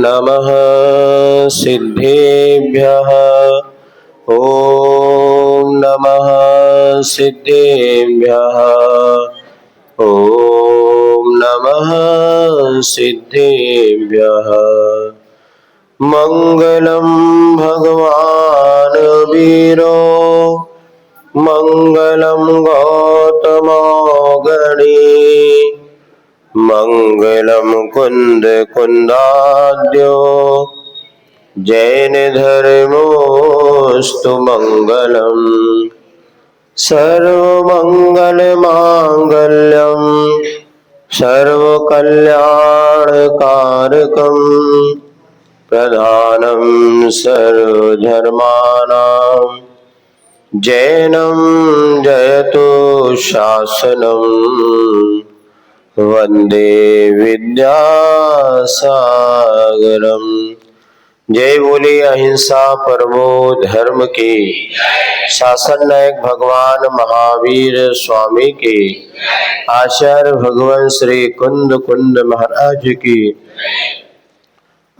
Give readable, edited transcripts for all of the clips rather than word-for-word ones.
नमः सिद्धेभ्यः। ॐ नमः सिद्धेभ्यः। ॐ नमः सिद्धेभ्यः। मंगलम भगवान वीरो मंगलम गौतमोगणी मंगलम कुंद कुंदाद्यो जैन धर्मोस्तु मंगलम। सर्वमंगल मांगल्यम सर्वकल्याणकारकम प्रधानम सर्वधर्माणां जैनं जयतु शासनम। वंदे विद्यासागरम। जय बोले अहिंसा परमो धर्म की। शासन नायक भगवान महावीर स्वामी की। आचार्य भगवान श्री कुंद कुंद महाराज की।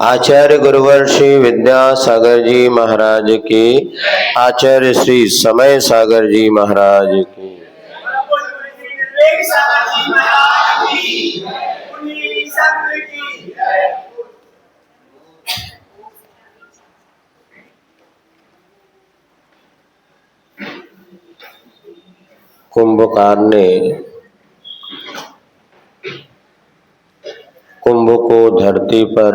आचार्य गुरुवर श्री विद्यासागर जी महाराज की। आचार्य श्री समय सागर जी महाराज की। कुंभकार ने कुंभ को धरती पर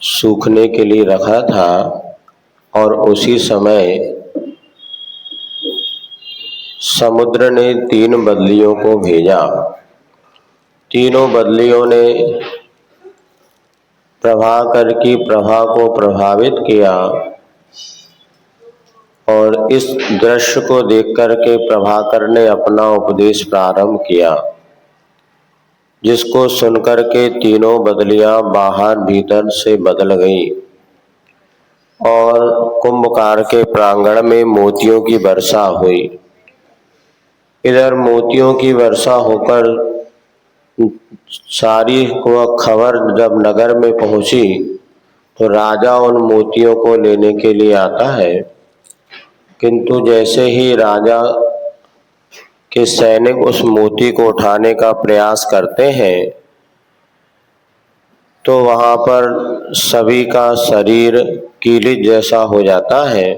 सूखने के लिए रखा था और उसी समय समुद्र ने 3 बदलियों को भेजा। तीनों बदलियों ने प्रभाकर की प्रभा को प्रभावित किया और इस दृश्य को देख करके प्रभाकर ने अपना उपदेश प्रारंभ किया, जिसको सुनकर के तीनों बदलियां बाहर भीतर से बदल गई और कुंभकार के प्रांगण में मोतियों की वर्षा हुई। इधर मोतियों की वर्षा होकर सारी खबर जब नगर में पहुंची तो राजा उन मोतियों को लेने के लिए आता है, किंतु जैसे ही राजा के सैनिक उस मोती को उठाने का प्रयास करते हैं तो वहां पर सभी का शरीर कीली जैसा हो जाता है।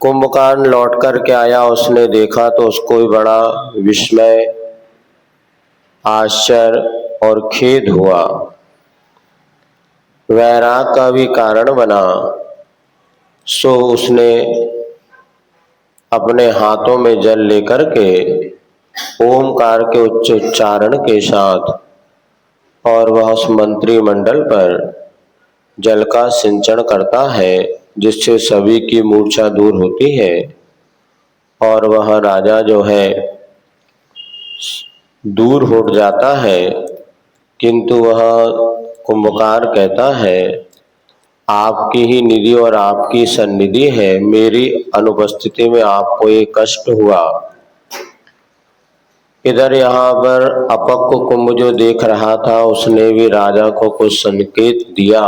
कुंभकार लौट कर के आया, उसने देखा तो उसको भी बड़ा विस्मय, आश्चर्य और खेद हुआ। वैराग का भी कारण बना, सो उसने अपने हाथों में जल लेकर के ओमकार के उच्च उच्चारण के साथ और वह उस मंत्रिमंडल पर जल का सिंचन करता है, जिससे सभी की मूर्छा दूर होती है और वह राजा जो है दूर हट जाता है। किंतु वह कुंभकार कहता है, आपकी ही निधि और आपकी सन्निधि है, मेरी अनुपस्थिति में आपको ये कष्ट हुआ। इधर यहाँ पर अपक्व कुंभ जो देख रहा था उसने भी राजा को कुछ संकेत दिया।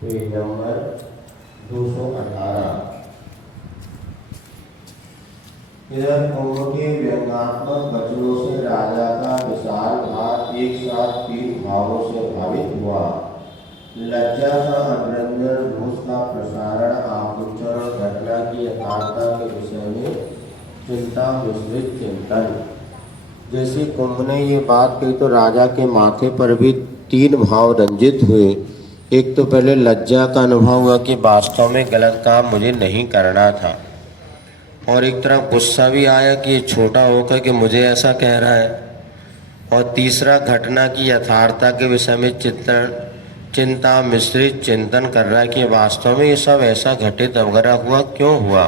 Page number 218। इधर कुंभ के व्यंग्यात्मक वचनों से राजा का विशाल भाव एक साथ 3 भावों से भावित हुआ। लज्जा का अभ्यंजन, रोष का प्रसारण, आकुंचन और घटना की यथार्थता के विषय में चिंता, विस्तृत चिंतन। जैसे कुंभ ने ये बात कही तो राजा के माथे पर भी 3 भाव रंजित हुए। एक तो पहले लज्जा का अनुभव हुआ कि वास्तव में गलत काम मुझे नहीं करना था, और एक तरफ गुस्सा भी आया कि छोटा होकर कि मुझे ऐसा कह रहा है। और तीसरा, घटना की यथार्थता के विषय में चिंता मिश्रित चिंतन कर रहा है कि वास्तव में ये सब ऐसा घटित वगैरह हुआ क्यों हुआ।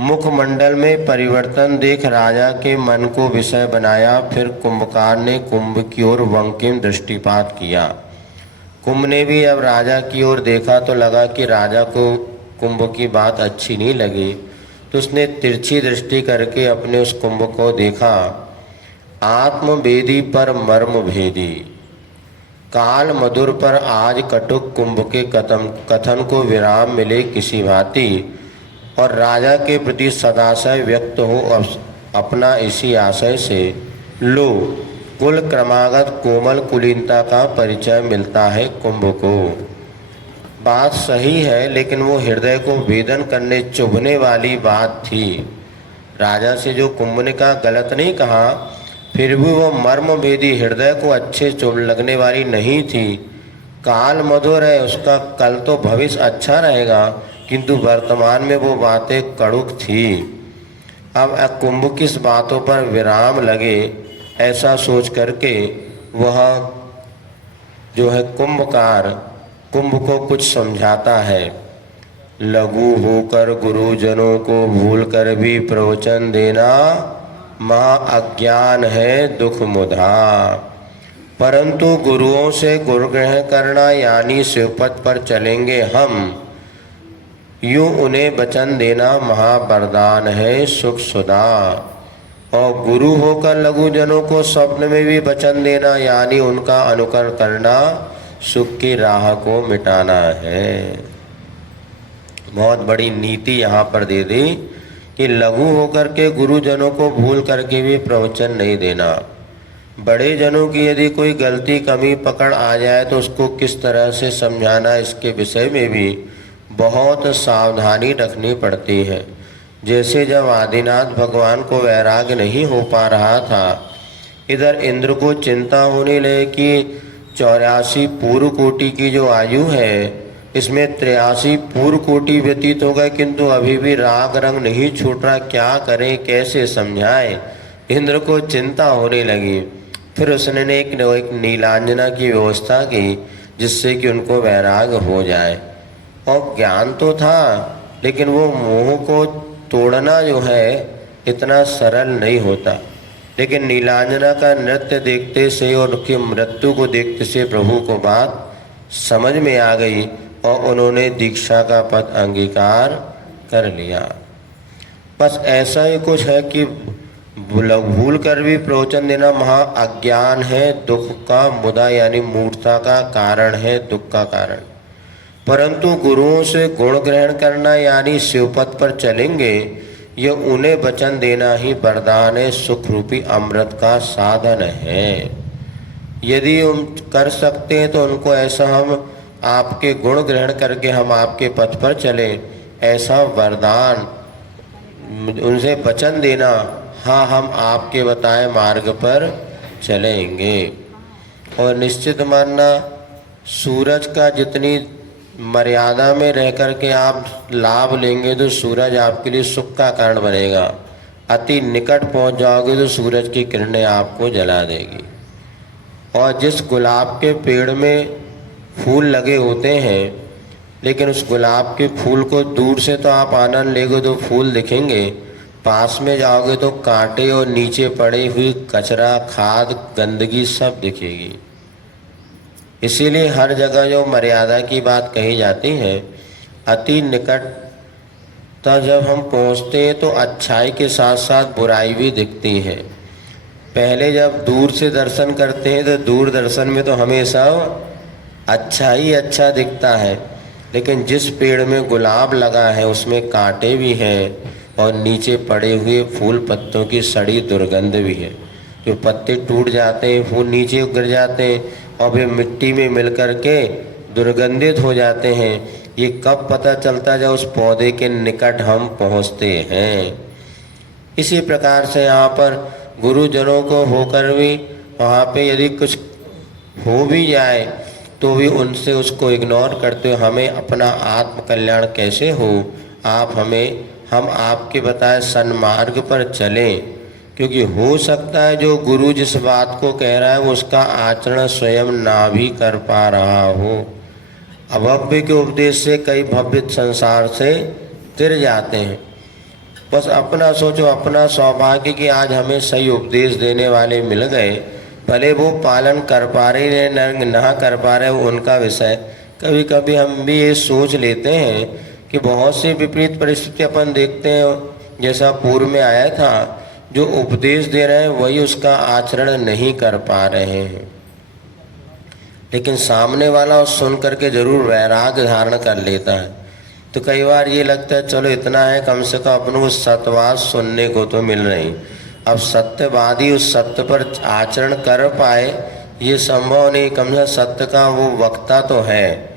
मुखमंडल में परिवर्तन देख राजा के मन को विषय बनाया। फिर कुंभकार ने कुंभ की ओर वंकिम दृष्टिपात किया। कुंभ ने भी अब राजा की ओर देखा तो लगा कि राजा को कुंभ की बात अच्छी नहीं लगी, तो उसने तिरछी दृष्टि करके अपने उस कुंभ को देखा। आत्मभेदी पर मर्म भेदी, काल मधुर पर आज कटुक कुंभ के कथन को विराम मिले किसी भांति, और राजा के प्रति सदाशय व्यक्त हो अपना इसी आशय से लो कुल क्रमागत कोमल कुलीनता का परिचय मिलता है कुंभ को। बात सही है, लेकिन वो हृदय को वेदन करने चुभने वाली बात थी। राजा से जो कुंभ ने कहा गलत नहीं कहा, फिर भी वो मर्मभेदी हृदय को अच्छे चुभ लगने वाली नहीं थी। काल मधुर है, उसका कल तो भविष्य अच्छा रहेगा, किंतु वर्तमान में वो बातें कड़ुक थी। अब कुंभ किस बातों पर विराम लगे, ऐसा सोच करके वह जो है कुंभकार कुंभ को कुछ समझाता है। लघु होकर गुरुजनों को भूल कर भी प्रवचन देना महा अज्ञान है दुख मुधा, परंतु गुरुओं से गुरु ग्रहण करना यानी शिवपथ पर चलेंगे हम, यूं उन्हें वचन देना महावरदान है सुख सुधा। और गुरु होकर लघुजनों को स्वप्न में भी वचन देना यानी उनका अनुकरण करना सुख की राह को मिटाना है। बहुत बड़ी नीति यहाँ पर दे दी कि लघु होकर के गुरुजनों को भूल करके भी प्रवचन नहीं देना। बड़े जनों की यदि कोई गलती कमी पकड़ आ जाए तो उसको किस तरह से समझाना, इसके विषय में भी बहुत सावधानी रखनी पड़ती है। जैसे जब आदिनाथ भगवान को वैराग्य नहीं हो पा रहा था, इधर इंद्र को चिंता होने लगे कि 84 पूर्व कोटि की जो आयु है, इसमें 83 पूर्व कोटि व्यतीत हो गए, किंतु अभी भी राग रंग नहीं छूट रहा, क्या करें कैसे समझाएं। इंद्र को चिंता होने लगी। फिर उसने एक नीलांजना की व्यवस्था की जिससे कि उनको वैराग्य हो जाए। और ज्ञान तो था, लेकिन वो मोह को तोड़ना जो है इतना सरल नहीं होता। लेकिन नीलांजना का नृत्य देखते से और उनकी मृत्यु को देखते से प्रभु को बात समझ में आ गई और उन्होंने दीक्षा का पद अंगीकार कर लिया। बस ऐसा ही कुछ है कि भूल कर भी प्रवचन देना महा अज्ञान है दुख का मुदा यानी मूर्छा का कारण है, दुख का कारण। परंतु गुरुओं से गुण ग्रहण करना यानी शिवपथ पर चलेंगे, यह उन्हें वचन देना ही वरदान है, सुख रूपी अमृत का साधन है। यदि हम कर सकते हैं तो उनको ऐसा हम आपके गुण ग्रहण करके हम आपके पथ पर चलें, ऐसा वरदान उनसे वचन देना, हाँ हम आपके बताए मार्ग पर चलेंगे। और निश्चित मानना, सूरज का जितनी मर्यादा में रह कर के आप लाभ लेंगे तो सूरज आपके लिए सुख का कारण बनेगा। अति निकट पहुंच जाओगे तो सूरज की किरणें आपको जला देगी। और जिस गुलाब के पेड़ में फूल लगे होते हैं, लेकिन उस गुलाब के फूल को दूर से तो आप आनंद लेंगे तो फूल दिखेंगे, पास में जाओगे तो कांटे और नीचे पड़ी हुई कचरा खाद गंदगी सब दिखेगी। इसीलिए हर जगह जो मर्यादा की बात कही जाती है, अति निकट तक जब हम पहुंचते हैं तो अच्छाई के साथ साथ बुराई भी दिखती है। पहले जब दूर से दर्शन करते हैं तो दूर दर्शन में तो हमेशा अच्छा ही अच्छा दिखता है, लेकिन जिस पेड़ में गुलाब लगा है उसमें कांटे भी हैं और नीचे पड़े हुए फूल पत्तों की सड़ी दुर्गंध भी है। जो पत्ते टूट जाते हैं, फूल नीचे गिर जाते हैं और वे मिट्टी में मिल कर के दुर्गंधित हो जाते हैं। ये कब पता चलता जब उस पौधे के निकट हम पहुंचते हैं। इसी प्रकार से यहाँ पर गुरुजनों को होकर भी वहाँ पे यदि कुछ हो भी जाए तो भी उनसे उसको इग्नोर करते हुए हमें अपना आत्म कल्याण कैसे हो, आप हम आपके बताए सन्मार्ग पर चलें, क्योंकि हो सकता है जो गुरु जिस बात को कह रहा है वो उसका आचरण स्वयं ना भी कर पा रहा हो। अभव्य के उपदेश से कई भव्य संसार से तिर जाते हैं। बस अपना सोचो, अपना सौभाग्य कि आज हमें सही उपदेश देने वाले मिल गए, भले वो पालन कर पा रहे ना कर पा रहे वो उनका विषय। कभी कभी हम भी ये सोच लेते हैं कि बहुत सी विपरीत परिस्थिति अपन देखते हैं, जैसा पूर्व में आया था, जो उपदेश दे रहे हैं वही उसका आचरण नहीं कर पा रहे हैं, लेकिन सामने वाला सुन करके जरूर वैराग्य धारण कर लेता है। तो कई बार ये लगता है चलो इतना है, कम से कम अपन को सत्यवाद सुनने को तो मिल रही। अब सत्यवादी उस सत्य पर आचरण कर पाए ये संभव नहीं। कम से कम सत्य का वो वक्ता तो है,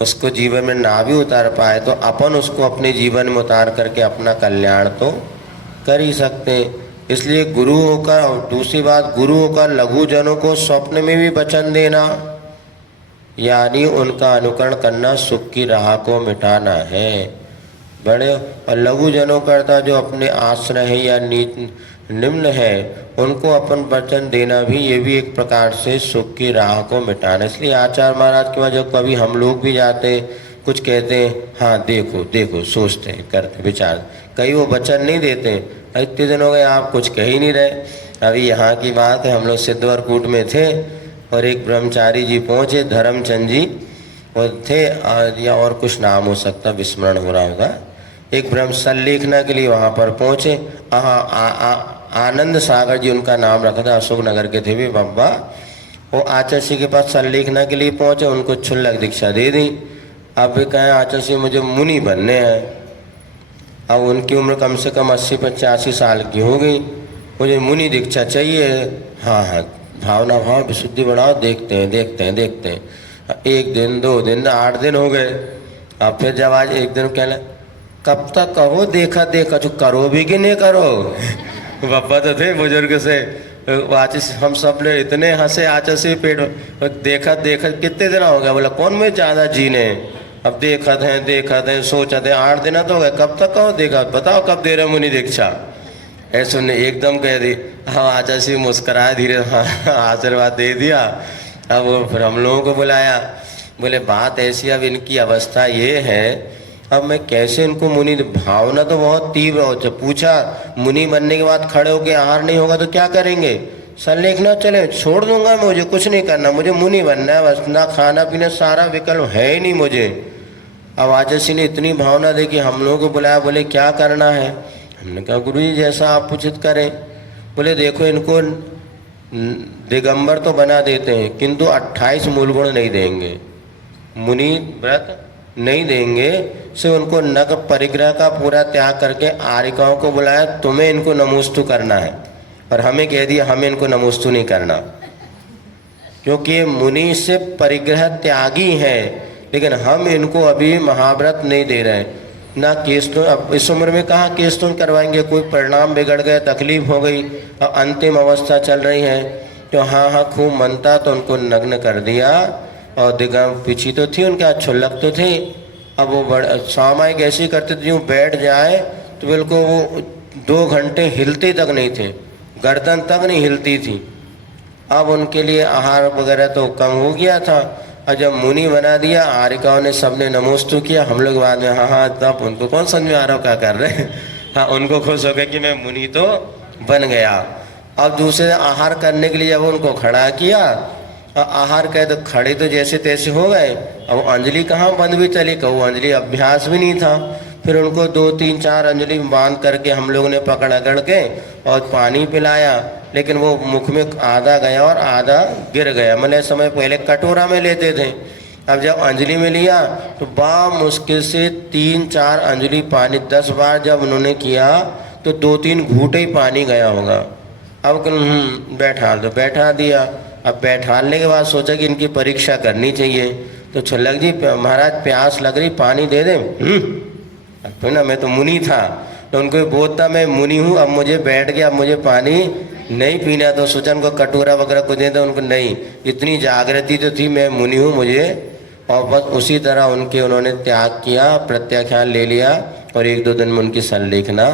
उसको जीवन में ना भी उतार पाए तो अपन उसको अपने जीवन में उतार करके अपना कल्याण तो कर ही सकते हैं। इसलिए गुरु होकर, और दूसरी बात, गुरु होकर लघुजनों को स्वप्न में भी वचन देना, यानी उनका अनुकरण करना सुख की राह को मिटाना है। बड़े और लघुजनों करता जो अपने आश्रय है या निम्न है उनको अपन वचन देना भी, ये भी एक प्रकार से सुख की राह को मिटाना। इसलिए आचार्य महाराज के पास जब कभी हम लोग भी जाते कुछ कहते हैं, हाँ देखो देखो, सोचते हैं, करते विचार, कई वो वचन नहीं देते। इतने दिन हो गए आप कुछ कह ही नहीं रहे। अभी यहाँ की बात है, हम लोग सिद्धवरकूट में थे और एक ब्रह्मचारी जी पहुँचे, धर्मचंद जी और थे, या और कुछ नाम हो सकता, विस्मरण हो रहा होगा। एक ब्रह्म संलेखना के लिए वहाँ पर पहुँचे। आनंद सागर जी उनका नाम रखा था, अशोक नगर के थे भी बाबा। वो आचार्य के पास संलेखना के लिए पहुँचे, उनको क्षुल्लक दीक्षा दे दी। अब भी कहें आचार्य मुझे मुनि बनने हैं। अब उनकी उम्र कम से कम 80-85 साल की हो गई। मुझे मुनि दीक्षा चाहिए। हाँ हाँ, भावना भाव विशुद्धि बढ़ाओ, देखते हैं देखते हैं देखते हैं। 1 दिन 2 दिन 8 दिन हो गए। अब फिर जब आज एक दिन कहले, कब तक कहो देखा देखा, जो करो भी कि नहीं करो। पापा तो थे बुजुर्ग से, आचार्य हम सब ने इतने हंसे, आचार्य से पेट देखा देखा कितने दिन हो गया। बोला कौन में ज़्यादा जीने, अब देखत हैं सोचते हैं 8 दिन तो हो गए, कब तक कहो देखा, बताओ कब दे रहे मुनि दीक्षा। ऐसे उन्हें एकदम कह दी। हाँ आचार्य से मुस्कराए, धीरे हाँ आशीर्वाद दे दिया। अब वो फिर हम लोगों को बुलाया, बोले बात ऐसी, अब इनकी अवस्था ये है, अब मैं कैसे इनको मुनि, भावना तो बहुत तीव्र हो। जब पूछा मुनि बनने के बाद खड़े होकर आहार नहीं होगा तो क्या करेंगे, संलेखना चले, छोड़ दूंगा, मुझे कुछ नहीं करना, मुझे मुनि बनना है बस, ना खाना पीना, सारा विकल्प है ही नहीं मुझे। अब आचार्य ने इतनी भावना देखी, हम लोगों को बुलाया, बोले क्या करना है। हमने कहा गुरु जी जैसा आप उचित करें। बोले देखो इनको दिगंबर तो बना देते हैं, किंतु 28 मूल गुण नहीं देंगे, मुनि व्रत नहीं देंगे, से उनको नग परिग्रह का पूरा त्याग करके आर्यिकाओं को बुलाया, तुम्हें इनको नमोस्तु करना है। और हमें कह दिया हमें इनको नमोस्तु नहीं करना, क्योंकि ये मुनि से परिग्रह त्यागी है, लेकिन हम इनको अभी महाव्रत नहीं दे रहे हैं। ना केस तो अब इस उम्र में कहाँ केस तो करवाएंगे, कोई परिणाम बिगड़ गया, तकलीफ हो गई और अंतिम अवस्था चल रही है, तो हाँ हाँ खूब मनता, तो उनको नग्न कर दिया। और दिगम पीछी तो थी उनके हाथ, छुल्लक तो थे। अब वो बड़े सामायिक ऐसे करते थे, यूँ बैठ जाए तो बिल्कुल वो 2 घंटे हिलते तक नहीं थे, गर्दन तक नहीं हिलती थी। अब उनके लिए आहार वगैरह तो कम हो गया था, और जब मुनि बना दिया आर्यिकाओं ने, सबने नमोस्तु किया। हम लोग बाद में हाँ हाँ, तब उनको कौन समझ में आ रहा हो क्या कर रहे हैं। हाँ उनको खुश हो गया कि मैं मुनि तो बन गया। अब दूसरे आहार करने के लिए जब उनको खड़ा किया, आहार कहे तो खड़े तो जैसे तैसे हो गए। अब अंजलि कहाँ बंद भी चली, कहूँ अंजलि अभ्यास भी नहीं था। फिर उनको 2-3-4 अंजलि बांध करके हम लोगों ने पकड़ के और पानी पिलाया, लेकिन वो मुख में आधा गया और आधा गिर गया। मैंने समय पहले कटोरा में लेते थे, अब जब अंजलि में लिया तो बा मुश्किल से 3-4 अंजलि पानी, 10 बार जब उन्होंने किया तो 2-3 घूंटे ही पानी गया होगा। अब बैठा दो, बैठा दिया। अब बैठाने के बाद सोचा कि इनकी परीक्षा करनी चाहिए, तो छुल्लक जी महाराज प्यास लग रही, पानी दे दें। तो ना मैं तो मुनि था, तो उनको बोलता मैं मुनि हूँ, अब मुझे बैठ गया, अब मुझे पानी नहीं पीना। तो सोचा उनको कटोरा वगैरह को दे दो, उनको नहीं, इतनी जागृति तो थी मैं मुनि हूँ मुझे। और बस उसी तरह उन्होंने त्याग किया, प्रत्याख्यान ले लिया, और 1-2 दिन में उनकी संलेखना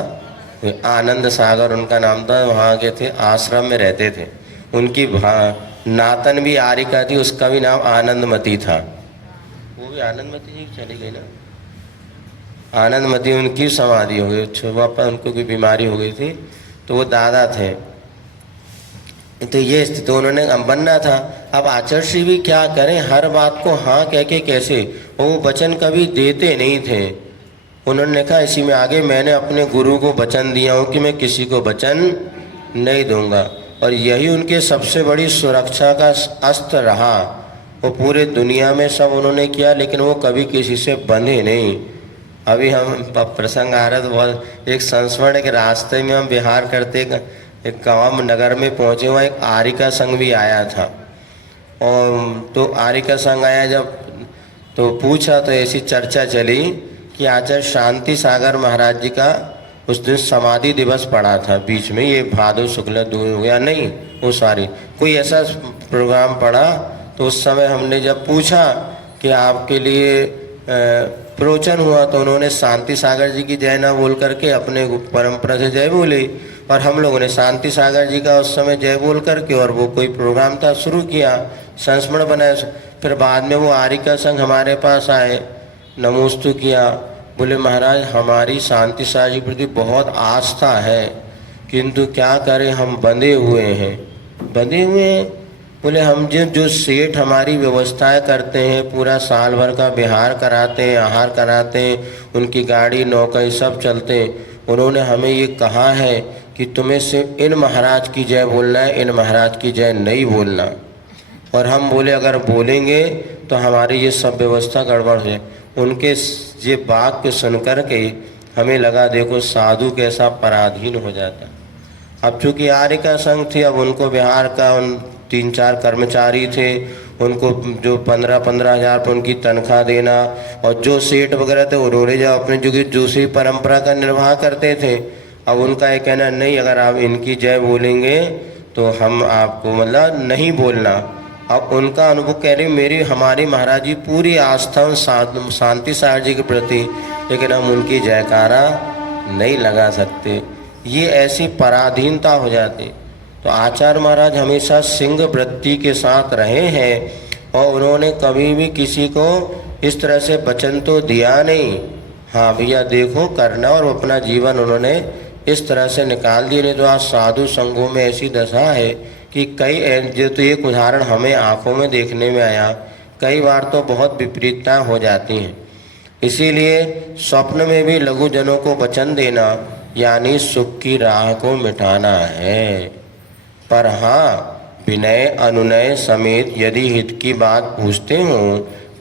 आनंद सागर उनका नाम था, वहाँ के थे, आश्रम में रहते थे। उनकी नातन भी आरिका थी, उसका भी नाम आनंदमती था। वो भी आनंदमती जी चली गई ना, आनंदमती उनकी समाधि हो गई। छुआ पर उनको कोई बीमारी हो गई थी, तो वो दादा थे। तो ये स्थिति उन्होंने बनना था। अब आचार्य श्री भी क्या करें, हर बात को हाँ कह के कैसे, वो वचन कभी देते नहीं थे। उन्होंने कहा इसी में आगे, मैंने अपने गुरु को वचन दिया हूँ कि मैं किसी को वचन नहीं दूंगा, और यही उनके सबसे बड़ी सुरक्षा का अस्त्र रहा। वो पूरे दुनिया में सब उन्होंने किया, लेकिन वो कभी किसी से बंधे नहीं। अभी हम प्रसंग आ रहा, तो बहुत एक संस्मरण के रास्ते में हम विहार करते एक गाँव नगर में पहुँचे, वहाँ एक आरिका संघ भी आया था। और तो आरिका संघ आया जब, तो पूछा, तो ऐसी चर्चा चली कि आचार्य शांति सागर महाराज जी का उस दिन समाधि दिवस पड़ा था बीच में, ये भादो शुक्ल दूर हो गया नहीं, वो सॉरी कोई ऐसा प्रोग्राम पड़ा। तो उस समय हमने जब पूछा कि आपके लिए प्रवचन हुआ, तो उन्होंने शांति सागर जी की जय ना बोल करके अपने परंपरा से जय बोली, और हम लोगों ने शांति सागर जी का उस समय जय बोल करके, और वो कोई प्रोग्राम था शुरू किया, संस्मरण बनाया। फिर बाद में वो आरिका संघ हमारे पास आए, नमोस्तु किया, बोले महाराज हमारी शांति सागर जी के प्रति बहुत आस्था है, किंतु क्या करें हम बंधे हुए हैं। बंधे हुए हैं, बोले हम जो सेठ हमारी व्यवस्थाएं करते हैं, पूरा साल भर का बिहार कराते हैं, आहार कराते हैं, उनकी गाड़ी नौकरी सब चलते हैं, उन्होंने हमें ये कहा है कि तुम्हें सिर्फ इन महाराज की जय बोलना है, इन महाराज की जय नहीं बोलना। और हम बोले अगर बोलेंगे तो हमारी ये सब व्यवस्था गड़बड़ हो जाए। उनके ये बात को सुन कर के हमें लगा देखो साधु कैसा पराधीन हो जाता। अब चूँकि आरिका संघ थी, अब उनको बिहार का उन 3-4 कर्मचारी थे, उनको जो 15-15 हज़ार पर उनकी तनख्वाह देना, और जो सेठ वगैरह थे उन्होंने जो अपने जो कि दूसरी परंपरा का निर्वाह करते थे। अब उनका ये कहना नहीं, अगर आप इनकी जय बोलेंगे तो हम आपको मतलब नहीं बोलना। अब उनका अनुभव कह रहे मेरी हमारी महाराज जी पूरी आस्था शांति सागर जी के प्रति, लेकिन हम उनकी जयकारा नहीं लगा सकते। ये ऐसी पराधीनता हो जाती। तो आचार्य महाराज हमेशा सिंह वृत्ति के साथ रहे हैं, और उन्होंने कभी भी किसी को इस तरह से वचन तो दिया नहीं, हाँ भैया देखो करना, और अपना जीवन उन्होंने इस तरह से निकाल दिए। नहीं तो आज साधु संघों में ऐसी दशा है कि कई जो, तो एक उदाहरण हमें आंखों में देखने में आया, कई बार तो बहुत विपरीतता हो जाती हैं। इसीलिए स्वप्न में भी लघुजनों को वचन देना यानी सुख की राह को मिटाना है। पर हाँ, विनय अनुनय समेत यदि हित की बात पूछते हो,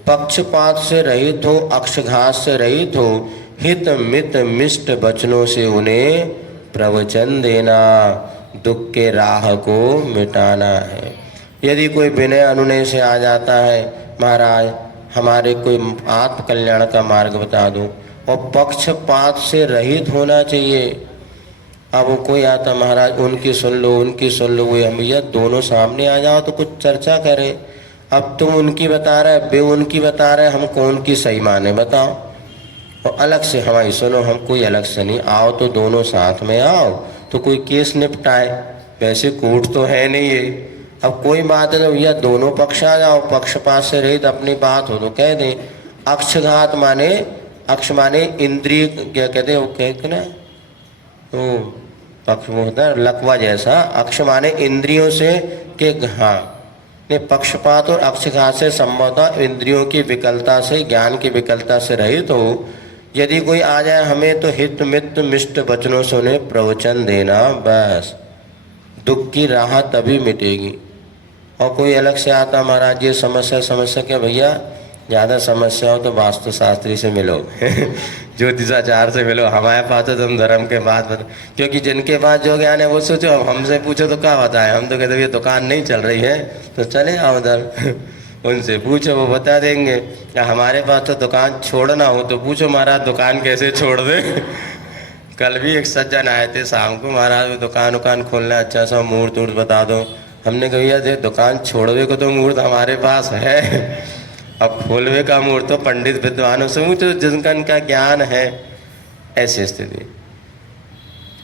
पक्षपात से रहित हो, अक्षघात से रहित हो, हित मित मिष्ट वचनों से उन्हें प्रवचन देना, दुख के राह को मिटाना है। यदि कोई विनय अनुनय से आ जाता है, महाराज हमारे कोई आत्म कल्याण का मार्ग बता दो, और पक्षपात से रहित होना चाहिए। अब वो कोई आता, महाराज उनकी सुन लो उनकी सुन लो, वो हम भैया दोनों सामने आ जाओ तो कुछ चर्चा करें। अब तुम उनकी बता रहे, वे उनकी बता रहे, हम कौन की सही माने बताओ। और अलग से हमारी सुनो, हम कोई अलग से नहीं, आओ तो दोनों साथ में आओ तो कोई केस निपटाए। वैसे कोर्ट तो है नहीं ये। अब कोई बात है तो भैया दोनों पक्ष आ जाओ, पक्षपात से रहित अपनी बात हो तो कह दें। अक्षघात माने, अक्ष माने इंद्रिय, क्या कहते हैं वो कहते ना, तो पक्ष वो होता है लकवा जैसा। अक्ष माने इंद्रियों से के, हाँ ने पक्षपात और अक्षघात से संभवतः इंद्रियों की विकलता से, ज्ञान की विकलता से रहित हो। यदि कोई आ जाए हमें तो हित मित मिष्ट वचनों से उन्हें प्रवचन देना, बस दुख की राह तभी मिटेगी। और कोई अलग से आता, महाराज ये समस्या क्या भैया, ज़्यादा समस्या हो तो वास्तुशास्त्री से मिलो ज्योतिषाचार्य से मिलो, हमारे पास तो तुम धर्म के बात बता। क्योंकि जिनके पास जो ज्ञान है वो सोचो, अब हमसे पूछो तो क्या बताएं, हम तो कहते ये दुकान नहीं चल रही है तो चले आओ उधर उनसे पूछो वो बता देंगे। या हमारे पास तो दुकान छोड़ना हो तो पूछो महाराज दुकान कैसे छोड़ दे कल भी एक सज्जन आए थे शाम को, महाराज दुकान खोलना, अच्छा सा मुहूर्त वूर्त बता दो। हमने कहा भैया दुकान छोड़वे को तो मुहूर्त हमारे पास है, अब खोलवे का मुहूर्त तो पंडित विद्वानों से पूछो जिनका इनका ज्ञान है। ऐसी स्थिति।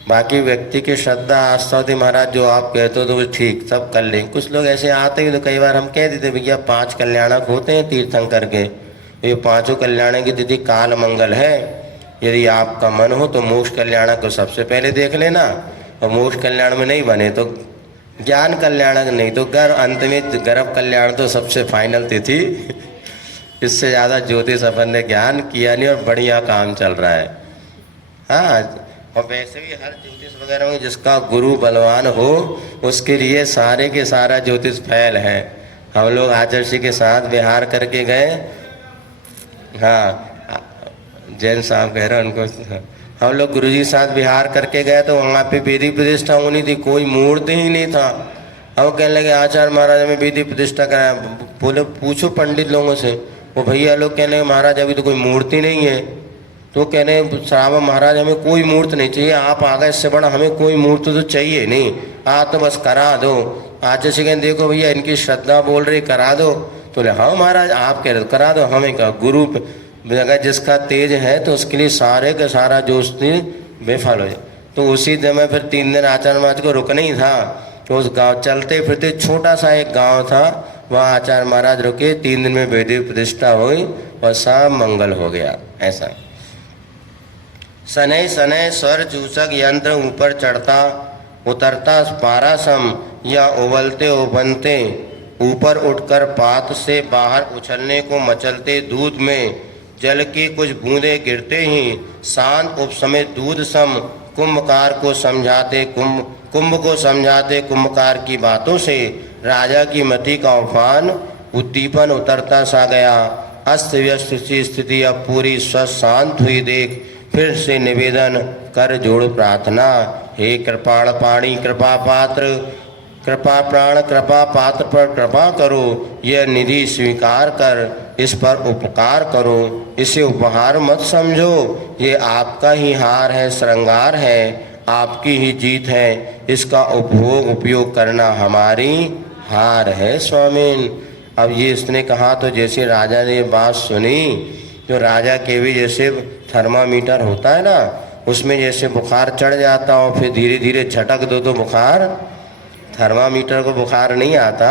बाकी व्यक्ति की श्रद्धा आस्था होती महाराज जो आप कहते हो तो वो ठीक सब कर लें। कुछ लोग ऐसे आते हैं तो कई बार हम कह देते भैया 5 कल्याणक होते हैं तीर्थंकर के, ये 5 कल्याणक की तिथि काल मंगल है, यदि आपका मन हो तो मोक्ष कल्याणक को सबसे पहले देख लेना, और मोक्ष कल्याण में नहीं बने तो ज्ञान कल्याणक, नहीं तो अंत में गर्भ कल्याण तो सबसे फाइनल तिथि। इससे ज़्यादा ज्योतिष अपन ने ज्ञान किया नहीं और बढ़िया काम चल रहा है। हाँ, और वैसे भी हर ज्योतिष वगैरह में जिसका गुरु बलवान हो उसके लिए सारे के सारा ज्योतिष फैल है। हम लोग आचार्य के साथ विहार करके गए, हाँ जैन साहब कह रहे हैं उनको, हम लोग गुरुजी के साथ विहार करके गए तो वहाँ पे वेदी प्रतिष्ठा होनी थी, कोई मूर्ति ही नहीं था। अब कहने लगे आचार्य महाराज हमें वेदी प्रतिष्ठा कराया। बोले पूछो पंडित लोगों से, वो भैया लोग कहने लगे महाराज अभी तो कोई मूर्ति नहीं है। तो कहने श्रावण महाराज हमें कोई मूर्ति नहीं चाहिए, आप आ गए इससे बड़ा हमें कोई मूर्ति तो चाहिए नहीं, आप तो बस करा दो। आचार्य से कहने देखो भैया इनकी श्रद्धा बोल रही करा दो। तो बोले हाँ महाराज आप कह रहे तो करा दो, हमें कहा गुरु अगर जिसका तेज है तो उसके लिए सारे का सारा जोश बेफल हो जाए। तो उसी समय फिर 3 दिन आचार्य महाराज को रुकना ही था। तो उस गांव चलते फिरते छोटा सा एक गांव था, वहाँ आचार्य महाराज रुके, 3 दिन में वेदी प्रतिष्ठा हुई और सब मंगल हो गया। ऐसा शनै शनै स्वर चूसक यंत्र ऊपर चढ़ता उतरता पारासम या उबलते उबलते ऊपर उठकर पात से बाहर उछलने को मचलते दूध में जल की कुछ बूंदें गिरते ही शांत उपसमय दूध सम कुंभकार को समझाते कुंभ को समझाते कुंभकार की बातों से राजा की मति का उफान उद्दीपन उतरता सा गया। अस्त व्यस्त स्थिति अब पूरी स्वस्थ शांत हुई देख फिर से निवेदन कर जोड़ प्रार्थना, हे कृपाण पाणी कृपा पात्र कृपा प्राण कृपा पात्र पर कृपा करो, यह निधि स्वीकार कर इस पर उपकार करो, इसे उपहार मत समझो, ये आपका ही हार है श्रृंगार है, आपकी ही जीत है, इसका उपभोग उपयोग करना हमारी हार है स्वामीन। अब ये इसने कहा तो जैसे राजा ने बात सुनी, जो राजा के भी जैसे थर्मामीटर होता है ना, उसमें जैसे बुखार चढ़ जाता और फिर धीरे धीरे झटक दो तो बुखार, थर्मामीटर को बुखार नहीं आता,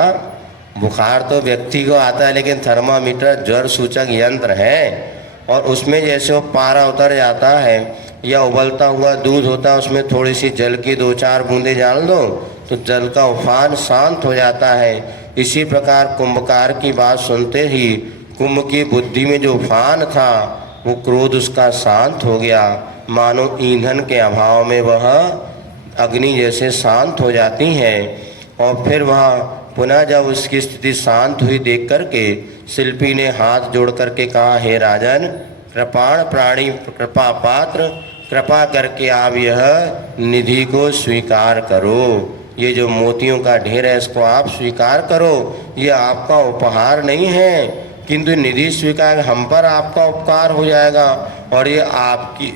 बुखार तो व्यक्ति को आता है, लेकिन थर्मामीटर ज्वर सूचक यंत्र है और उसमें जैसे वो पारा उतर जाता है या उबलता हुआ दूध होता है उसमें थोड़ी सी जल की 2-4 बूंदें डाल दो तो जल का उफान शांत हो जाता है। इसी प्रकार कुंभकार की बात सुनते ही कुंभ की बुद्धि में जो उफान था वो क्रोध उसका शांत हो गया, मानो ईंधन के अभाव में वह अग्नि जैसे शांत हो जाती है। और फिर वह पुनः जब उसकी स्थिति शांत हुई देख करके शिल्पी ने हाथ जोड़ करके कहा, हे राजन कृपाण प्राणी कृपा पात्र कृपा करके आप यह निधि को स्वीकार करो, ये जो मोतियों का ढेर है इसको आप स्वीकार करो, ये आपका उपहार नहीं है किंतु निधि स्वीकार हम पर आपका उपकार हो जाएगा और ये आपकी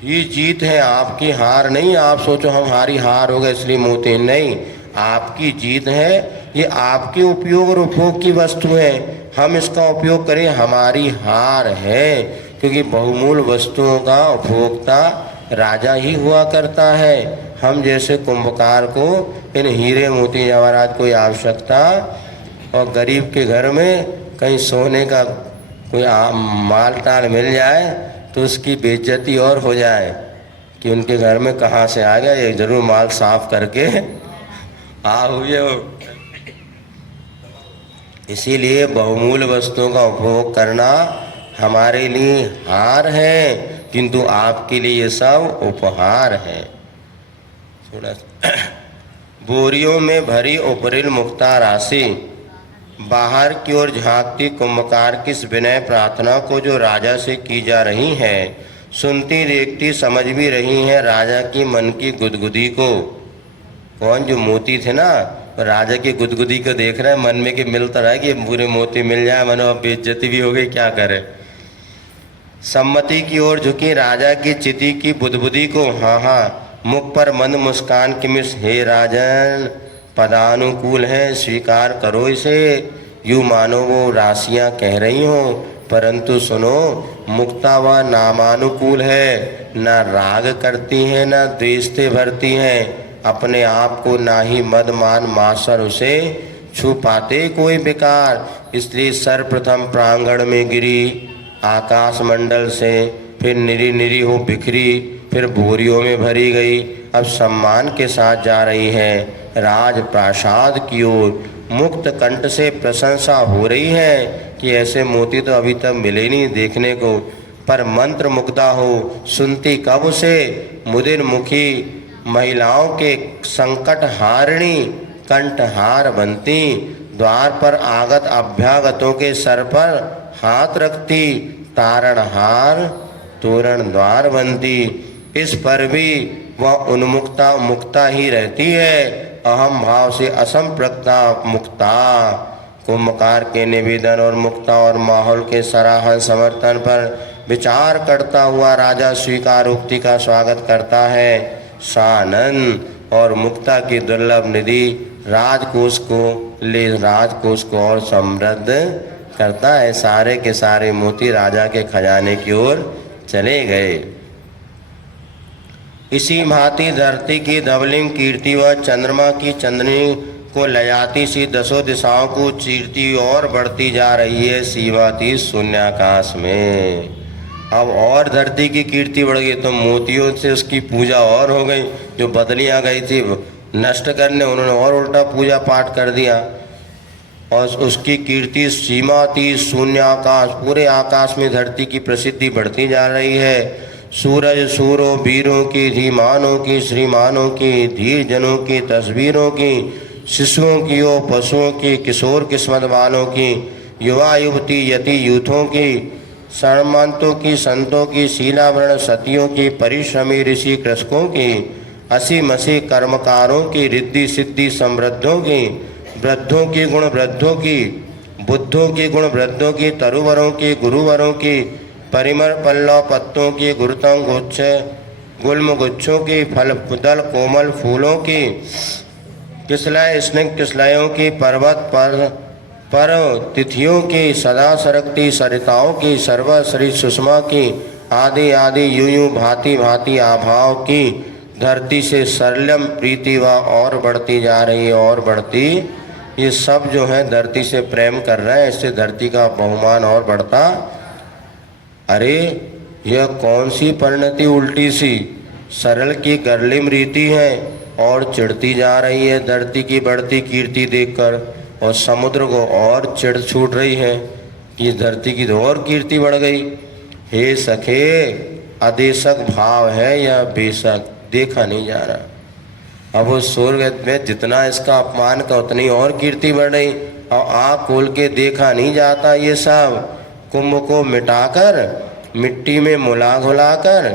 ही जीत है, आपकी हार नहीं। आप सोचो हमारी हार हो गए इसलिए मोती, नहीं, आपकी जीत है, ये आपके उपयोग और उपभोग की वस्तु है, हम इसका उपयोग करें हमारी हार है, क्योंकि बहुमूल्य वस्तुओं का उपभोक्ता राजा ही हुआ करता है। हम जैसे कुंभकार को इन हीरे मोती जवाहरात कोई आवश्यकता, और गरीब के घर में कहीं सोने का कोई माल टाल मिल जाए तो उसकी बेइज्जती और हो जाए कि उनके घर में कहाँ से आ गया, ये जरूर माल साफ करके आ हुए हो। इसीलिए बहुमूल्य वस्तुओं का उपभोग करना हमारे लिए हार है, किंतु आपके लिए ये सब उपहार है। थोड़ा बोरियों में भरी उपरिल मुक्ता राशि बाहर की ओर झांकती कुंभकार की इस विनय प्रार्थना को जो राजा से की जा रही है, सुनती देखती समझ भी रही है राजा की मन की गुदगुदी को। कौन, जो मोती थे ना, राजा की गुदगुदी को देख रहे हैं मन में कि मिलता रहा कि पूरे मोती मिल जाए, मनो अब बेइज्जती भी हो गई, क्या करे। सम्मति की ओर झुकी राजा की चिति की बुदबुदी को, हाँ हाँ मुख पर मंद मुस्कान की मिस, हे राजन पदानुकूल है स्वीकार करो इसे, यूँ मानो वो राशियाँ कह रही हो परंतु सुनो, मुक्ता वह नामानुकूल है, न राग करती हैं न द्वेष से भरती हैं, अपने आप को ना ही मद मान मासर उसे छू पाते कोई विकार। इसलिए सर्वप्रथम प्रांगण में गिरी आकाश मंडल से, फिर निरी निरी हो बिखरी, फिर बोरियों में भरी गई, अब सम्मान के साथ जा रही है राज प्रासाद की ओर। मुक्त कंठ से प्रशंसा हो रही है कि ऐसे मोती तो अभी तक मिले नहीं देखने को, पर मंत्र मुग्धा हो, सुनती कब उसे मुदिर मुखी महिलाओं के संकट हारिणी कंठहार बनती, द्वार पर आगत अभ्यागतों के सर पर हाथ रखती, तारणहार तोरण द्वार बनती। इस पर भी वह उन्मुक्ता मुक्ता ही रहती है, अहम भाव से असंप्रज्ञा मुक्ता। कुंभकार के निवेदन और मुक्ता और माहौल के सराहन समर्थन पर विचार करता हुआ राजा स्वीकारोक्ति का स्वागत करता है। सानंद और मुक्ता की दुर्लभ निधि राजकोष को और समृद्ध करता है। सारे के सारे मोती राजा के खजाने की ओर चले गए। इसी भांति धरती की धवलिंग कीर्ति व चंद्रमा की चंदनी को लयाती सी दसों दिशाओं को चीरती और बढ़ती जा रही है सीवाती शून्याकाश में। अब और धरती की कीर्ति बढ़ गई तो मोतियों से उसकी पूजा और हो गई। जो बदलियां गई थी नष्ट करने, उन्होंने और उल्टा पूजा पाठ कर दिया और उसकी कीर्ति सीमाती शून्याकाश, पूरे आकाश में धरती की प्रसिद्धि बढ़ती जा रही है। सूरज सूरों वीरों की, धीमानों की, श्रीमानों की, धीर जनों की तस्वीरों की, शिशुओं की और पशुओं की, किशोर किस्मत वालों की, युवा युवती यति यूथों की, शर्मंतों की, संतों की, शीलावरण सतियों की, परिश्रमी ऋषि कृषकों की, असी मसी कर्मकारों की, रिद्धि सिद्धि समृद्धों की, वृद्धों की, गुण वृद्धों की, बुद्धों की, गुण वृद्धों की, तरुवरों की, गुरुवरों की, परिमल पल्लव पत्तों की, गुरुतम गुच्छ गुल्म गुच्छों की, फल दल कोमल फूलों की, किसलय स्निग्ध किसलयों की, पर्वत पर तिथियों की, सदा सरकती सरिताओं की, सर्वश्री सुषमा की, आदि आदि यूं भांति भांति आभाव की, धरती से सरलम प्रीति व और बढ़ती जा रही है और बढ़ती। ये सब जो है धरती से प्रेम कर रहे हैं, इससे धरती का बहुमान और बढ़ता। अरे यह कौन सी परिणति उल्टी सी, सरल की गर्लिम रीति है और चिढ़ती जा रही है धरती की बढ़ती कीर्ति देखकर, और समुद्र को और चिढ़ छूट रही है कि धरती की तो और कीर्ति बढ़ गई। हे सखे, अदेशक भाव है यह बेशक, देखा नहीं जा रहा। अब उस स्वर्ग में जितना इसका अपमान का उतनी और कीर्ति बढ़ रही, और आँख खोल के देखा नहीं जाता। ये सब कुंभ को मिटाकर मिट्टी में मुला घुलाकर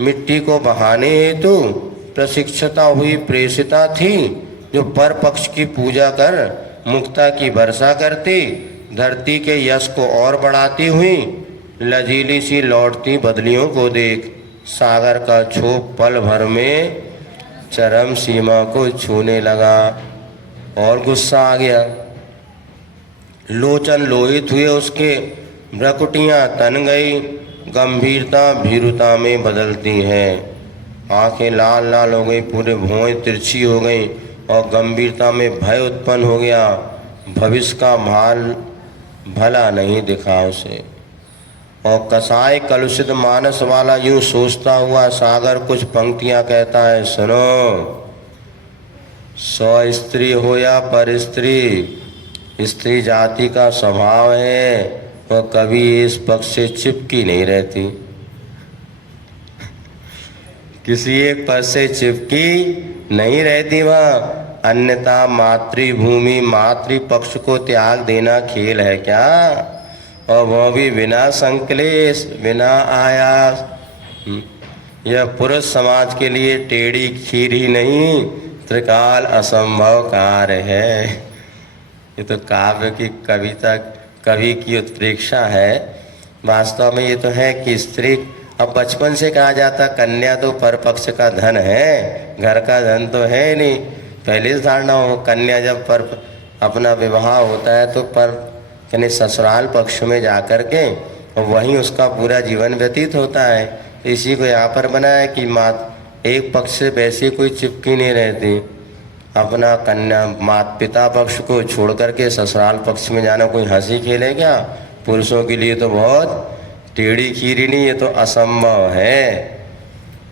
मिट्टी को बहाने हेतु प्रशिक्षिता हुई प्रेषिता थी, जो पर पक्ष की पूजा कर मुक्ता की वर्षा करती, धरती के यश को और बढ़ाती हुई लजीली सी लौटती बदलियों को देख सागर का क्षोभ पल भर में चरम सीमा को छूने लगा और गुस्सा आ गया। लोचन लोहित हुए उसके, भ्रकुटियाँ तन गई, गंभीरता भीरुता में बदलती हैं। आंखें लाल लाल हो गई, पूरे भौहें तिरछी हो गई और गंभीरता में भय उत्पन्न हो गया। भविष्य का भाल भला नहीं दिखा उसे। और कसाय कलुषित मानस वाला यूं सोचता हुआ सागर कुछ पंक्तियां कहता है, सुनो। स्व स्त्री हो या पर स्त्री, स्त्री जाति का स्वभाव है, वह कभी इस पक्ष से चिपकी नहीं रहती, किसी एक पद से चिपकी नहीं रहती वह। अन्यथा मातृभूमि मातृपक्ष को त्याग देना खेल है क्या, और वह भी बिना संक्लेश बिना आयास। यह पुरुष समाज के लिए टेढ़ी खीर ही नहीं, त्रिकाल असंभव कार्य है। ये तो काव्य की कविता कवि की उत्प्रेक्षा है। वास्तव में ये तो है कि स्त्री, अब बचपन से कहा जाता कन्या तो परपक्ष का धन है, घर का धन तो है नहीं। पहले से धारणा हो, कन्या जब पर अपना विवाह होता है तो पर यानी ससुराल पक्ष में जाकर के वहीं उसका पूरा जीवन व्यतीत होता है। इसी को यहाँ पर बनाया कि मात एक पक्ष से वैसे कोई चिपकी नहीं रहती। अपना कन्या माता पिता पक्ष को छोड़ करके ससुराल पक्ष में जाना कोई हंसी खेले क्या? पुरुषों के लिए तो बहुत टेढ़ी खीरी नहीं, ये तो असंभव है।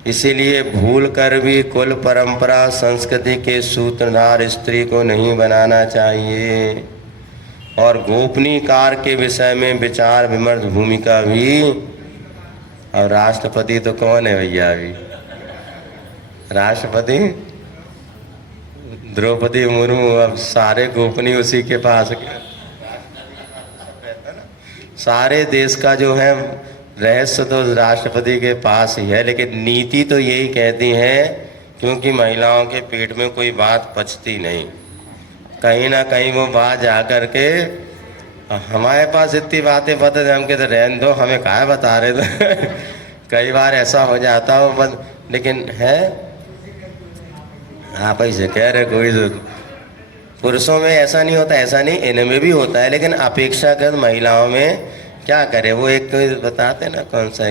इसीलिए भूल कर भी कुल परंपरा संस्कृति के सूत्रधार स्त्री को नहीं बनाना चाहिए। और गोपनीयकार के विषय में विचार विमर्श भूमिका भी। और राष्ट्रपति तो कौन है भैया? अभी राष्ट्रपति द्रौपदी मुर्मू। अब सारे गोपनीय उसी के पास, सारे देश का जो है रहस्य तो राष्ट्रपति के पास ही है। लेकिन नीति तो यही कहती है, क्योंकि महिलाओं के पेट में कोई बात पचती नहीं, कहीं ना कहीं वो बात जा कर के हमारे पास इतनी बातें पता है, हम कहते रहने दो, हमें काहे बता रहे थे। कई बार ऐसा हो जाता हो, लेकिन है आप ही से कह रहे कोई पुरुषों में ऐसा नहीं होता, ऐसा नहीं, इनमें भी होता है, लेकिन अपेक्षाकृत महिलाओं में क्या करे। वो एक तो बताते ना कौन सा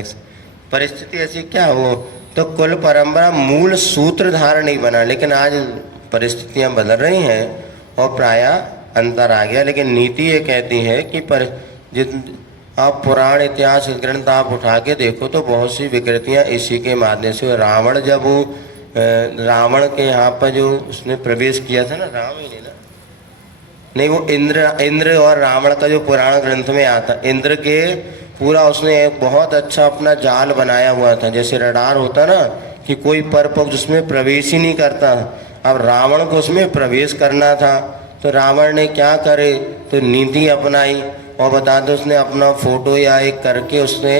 परिस्थिति ऐसी क्या हो, तो कुल परंपरा मूल सूत्रधार नहीं बना। लेकिन आज परिस्थितियां बदल रही हैं और प्रायः अंतर आ गया। लेकिन नीति ये कहती है कि आप पुराण इतिहास ग्रंथ आप उठा के देखो तो बहुत सी विकृतियां इसी के माध्यम से। रावण जब वो रावण के यहाँ पर जो उसने प्रवेश किया था ना, राम ही नहीं वो इंद्र और रावण का जो पुराण ग्रंथ में आता, इंद्र के पूरा उसने एक बहुत अच्छा अपना जाल बनाया हुआ था, जैसे रडार होता ना कि कोई परपक्ष उसमें प्रवेश ही नहीं करता। अब रावण को उसमें प्रवेश करना था, तो रावण ने क्या करे, तो नीति अपनाई और बता दो उसने अपना फोटो या एक करके उसने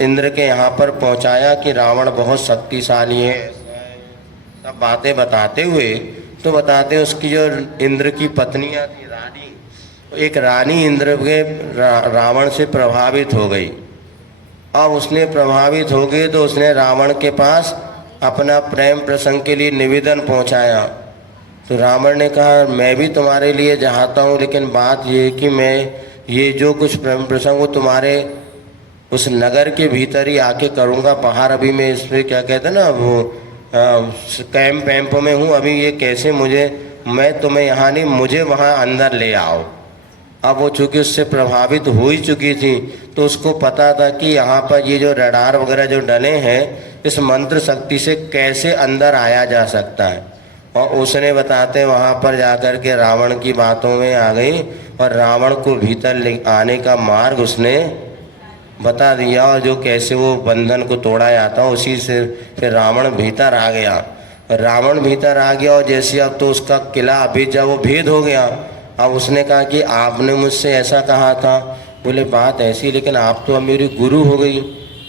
इंद्र के यहाँ पर पहुँचाया कि रावण बहुत शक्तिशाली है। सब बातें बताते हुए तो बताते उसकी जो इंद्र की पत्नियां थी रानी, एक रानी इंद्र के रावण से प्रभावित हो गई। अब उसने प्रभावित हो गई तो उसने रावण के पास अपना प्रेम प्रसंग के लिए निवेदन पहुंचाया। तो रावण ने कहा मैं भी तुम्हारे लिए चाहता हूँ, लेकिन बात ये है कि मैं ये जो कुछ प्रेम प्रसंग वो तुम्हारे उस नगर के भीतर ही आके करूँगा। बाहर अभी मैं इसमें क्या कहते हैं ना वो कैंप वैम्प में हूँ अभी, ये कैसे मैं तुम्हें यहाँ नहीं, मुझे वहाँ अंदर ले आओ। अब वो चूँकि उससे प्रभावित हो ही चुकी थी तो उसको पता था कि यहाँ पर ये जो रडार वगैरह जो डले हैं इस मंत्र शक्ति से कैसे अंदर आया जा सकता है। और उसने बताते वहाँ पर जाकर के रावण की बातों में आ गई और रावण को भीतर आने का मार्ग उसने बता दिया, और जो कैसे वो बंधन को तोड़ा जाता उसी से फिर रावण भीतर आ गया। रावण भीतर आ गया और जैसे अब तो उसका किला अभी जब वो भेद हो गया, अब उसने कहा कि आपने मुझसे ऐसा कहा था। बोले बात ऐसी, लेकिन आप तो अब मेरी गुरु हो गई,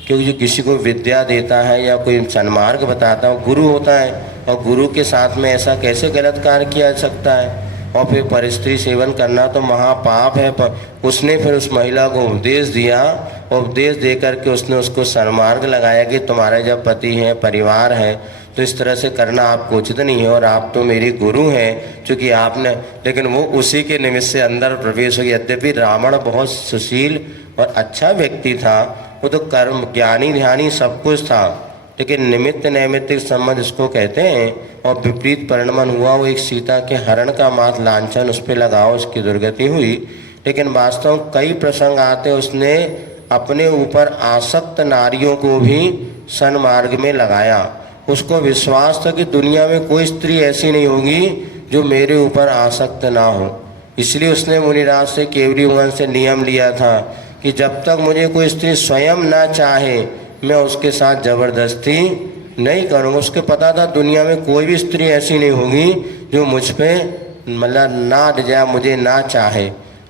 क्योंकि जो किसी को विद्या देता है या कोई सन्मार्ग बताता है गुरु होता है, और गुरु के साथ में ऐसा कैसे गलत कार्य किया जा सकता है। और फिर परिस्त्री सेवन करना तो महापाप है। पर उसने फिर उस महिला को उपदेश दिया, उपदेश दे करके उसने उसको सन्मार्ग लगाया कि तुम्हारे जब पति हैं परिवार है तो इस तरह से करना आपको उचित नहीं है, और आप तो मेरी गुरु हैं चूँकि आपने। लेकिन वो उसी के निमित्त से अंदर प्रवेश हो गया। यद्यपि रावण बहुत सुशील और अच्छा व्यक्ति था, वो तो कर्म ज्ञानी ध्यानी सब कुछ था, लेकिन निमित्त नैमित्तिक संबंध इसको कहते हैं। और विपरीत परिणमन हुआ, वो एक सीता के हरण का मात लांछन उस पर लगाओ, उसकी दुर्गति हुई। लेकिन वास्तव कई प्रसंग आते उसने अपने ऊपर आसक्त नारियों को भी सन्मार्ग में लगाया। उसको विश्वास था कि दुनिया में कोई स्त्री ऐसी नहीं होगी जो मेरे ऊपर आसक्त ना हो। इसलिए उसने मुनिराज से केवली वंश से नियम लिया था कि जब तक मुझे कोई स्त्री स्वयं ना चाहे मैं उसके साथ जबरदस्ती नहीं करूँगा। उसके पता था दुनिया में कोई भी स्त्री ऐसी नहीं होगी जो मुझ पर मतलब ना जाए, मुझे ना चाहे।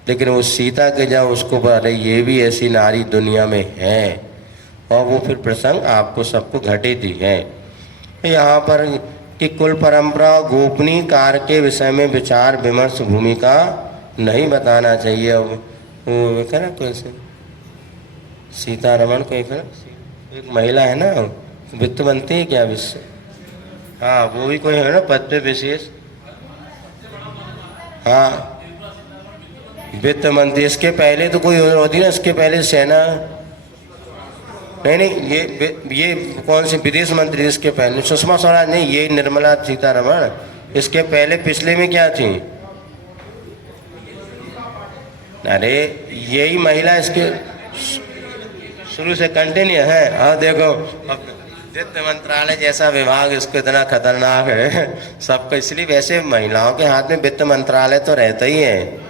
लेकिन वो सीता के जब उसको पता ये भी ऐसी नारी दुनिया में है, और वो फिर प्रसंग आपको सबको घटित ही है। यहाँ पर कि कुल परंपरा गोपनीय कार्य के विषय में विचार विमर्श भूमिका नहीं बताना चाहिए। वो कह कैसे सीतारमण को एक महिला है ना, वित्त बनती है क्या विश्व, हाँ वो भी कोई है ना पद पे विशेष, हाँ वित्त मंत्री, इसके पहले तो कोई और होती ना, इसके पहले सेना, नहीं नहीं, ये कौन सी विदेश मंत्री, इसके पहले सुषमा स्वराज, नहीं ये निर्मला सीतारमण। इसके पहले पिछले में क्या थी? अरे यही महिला इसके शुरू से कंटिन्यू है। हाँ देखो, अब वित्त मंत्रालय जैसा विभाग इसको इतना खतरनाक है सबको, इसलिए वैसे महिलाओं के हाथ में वित्त मंत्रालय तो रहता ही है,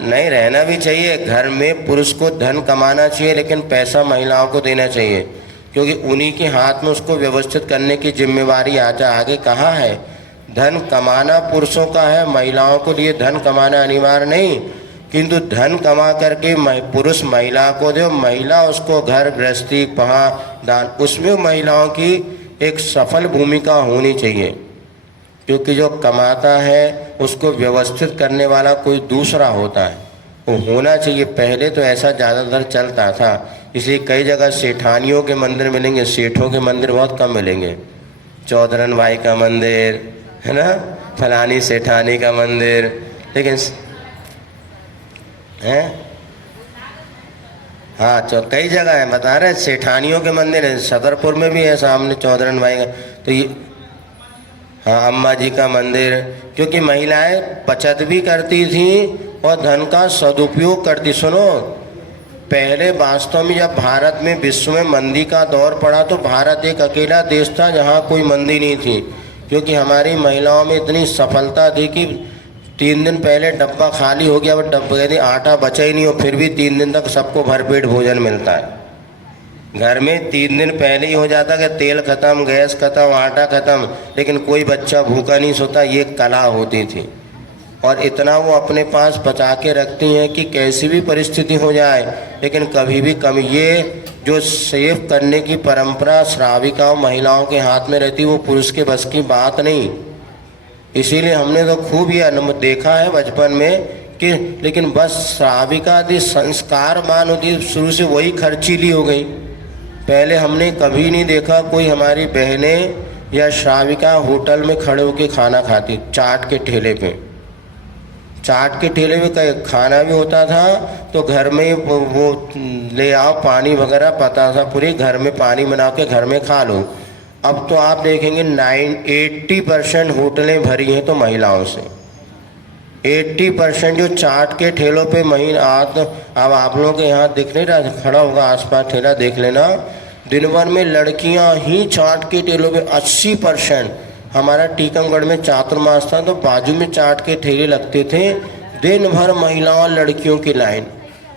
नहीं रहना भी चाहिए। घर में पुरुष को धन कमाना चाहिए, लेकिन पैसा महिलाओं को देना चाहिए, क्योंकि उन्हीं के हाथ में उसको व्यवस्थित करने की जिम्मेवारी आता। आगे कहा है धन कमाना पुरुषों का है, महिलाओं को लिए धन कमाना अनिवार्य नहीं, किंतु धन कमा करके पुरुष महिला को दे, महिला उसको घर गृहस्थी पहा दान, उसमें महिलाओं की एक सफल भूमिका होनी चाहिए, क्योंकि जो कमाता है उसको व्यवस्थित करने वाला कोई दूसरा होता है, वो होना चाहिए। पहले तो ऐसा ज़्यादातर चलता था, इसलिए कई जगह सेठानियों के मंदिर मिलेंगे, सेठों के मंदिर बहुत कम मिलेंगे। चौधरन भाई का मंदिर है ना, फलानी सेठानी का मंदिर, लेकिन हैं हाँ कई जगह है, बता रहे सेठानियों के मंदिर है, सदरपुर में भी है सामने चौधरन भाई का, तो ये हाँ अम्मा जी का मंदिर, क्योंकि महिलाएं बचत भी करती थी और धन का सदुपयोग करती। सुनो, पहले वास्तव में जब भारत में विश्व में मंदी का दौर पड़ा तो भारत एक अकेला देश था जहाँ कोई मंदी नहीं थी, क्योंकि हमारी महिलाओं में इतनी सफलता थी कि 3 दिन पहले डब्बा खाली हो गया, वो डब्बे यदि आटा बचा ही नहीं हो फिर भी 3 दिन तक सबको भरपेट भोजन मिलता है। घर में 3 दिन पहले ही हो जाता कि तेल खत्म, गैस खत्म, आटा खत्म, लेकिन कोई बच्चा भूखा नहीं सोता, ये कला होती थी। और इतना वो अपने पास बचा के रखती हैं कि कैसी भी परिस्थिति हो जाए, लेकिन कभी भी कमी, ये जो सेव करने की परंपरा श्राविकाओं महिलाओं के हाथ में रहती, वो पुरुष के बस की बात नहीं। इसीलिए हमने तो खूब ये देखा है बचपन में कि, लेकिन बस श्राविका आदि संस्कारवान होती, शुरू से वही खर्चीली हो गई। पहले हमने कभी नहीं देखा कोई हमारी बहनें या श्राविका होटल में खड़े होकर खाना खाती, चाट के ठेले पे, चाट के ठेले पे कहीं खाना भी होता था तो घर में वो ले आओ पानी वगैरह, पता था पूरी घर में पानी बना के घर में खा लो। अब तो आप देखेंगे 80% होटलें भरी हैं तो महिलाओं से, 80% जो चाट के ठेलों पे अब आप लोगों के यहाँ दिख नहीं रहा, खड़ा होगा आसपास ठेला देख लेना, दिन भर में लड़कियाँ ही चाट के ठेलों पे 80%। हमारा टीकमगढ़ में चातुर्मास था तो बाजू में चाट के ठेले लगते थे, दिन भर महिलाओं लड़कियों की लाइन।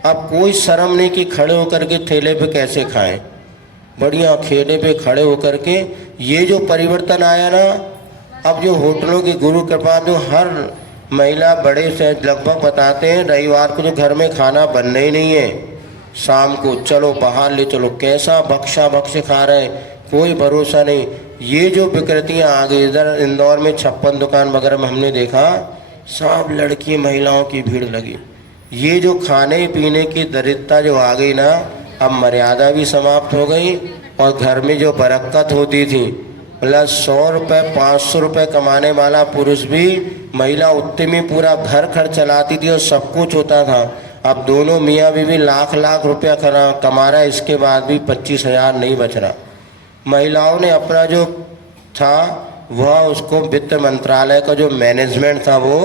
अब कोई शर्म नहीं कि खड़े होकर के ठेले पे कैसे खाएं, बढ़िया ठेले पे खड़े होकर के। ये जो परिवर्तन आया ना, अब जो होटलों की गुरु कृपा, जो हर महिला बड़े से लगभग बताते हैं रविवार को जो घर में खाना बनना ही नहीं है, शाम को चलो बाहर ले चलो, कैसा बख्शा बख्श खा रहे हैं, कोई भरोसा नहीं। ये जो विकृतियाँ आ गई, इधर इंदौर में 56 दुकान वगैरह में हमने देखा, सब लड़की महिलाओं की भीड़ लगी। ये जो खाने पीने की दरिद्रता जो आ गई ना, अब मर्यादा भी समाप्त हो गई, और घर में जो बरकत होती थी, मतलब 100 रुपये 500 रुपये कमाने वाला पुरुष भी महिला उतने में पूरा घर खर्च चलाती थी और सब कुछ होता था। अब दोनों मियाँ बीवी लाख लाख रुपया कमा रहा है, इसके बाद भी 25,000 नहीं बच रहा। महिलाओं ने अपना जो था वह उसको वित्त मंत्रालय का जो मैनेजमेंट था वो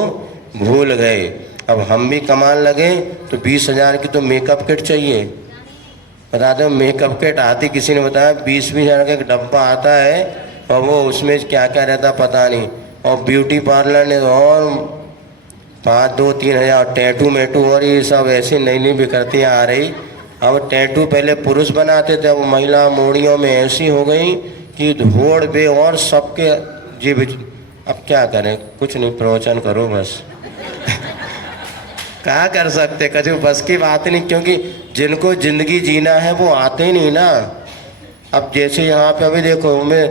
भूल गए। अब हम भी कमाने लगे तो 20,000 की तो मेकअप किट चाहिए। बता दो मेकअप किट आती, किसी ने बताया 20,000 का एक डब्बा आता है और वो उसमें क्या क्या रहता पता नहीं। और ब्यूटी पार्लर ने और 5-2-3 हज़ार, टैटू मैटू और ये सब ऐसी नई नई विकृतियाँ आ रही। अब टैटू पहले पुरुष बनाते थे, अब महिला मोड़ियों में ऐसी हो गई कि धोड़ बे और सबके जीव। अब क्या करें, कुछ नहीं, प्रवचन करो बस क्या कर सकते, कभी बस की बात नहीं, क्योंकि जिनको ज़िंदगी जीना है वो आते ही नहीं ना। अब जैसे यहाँ पे अभी देखो मैं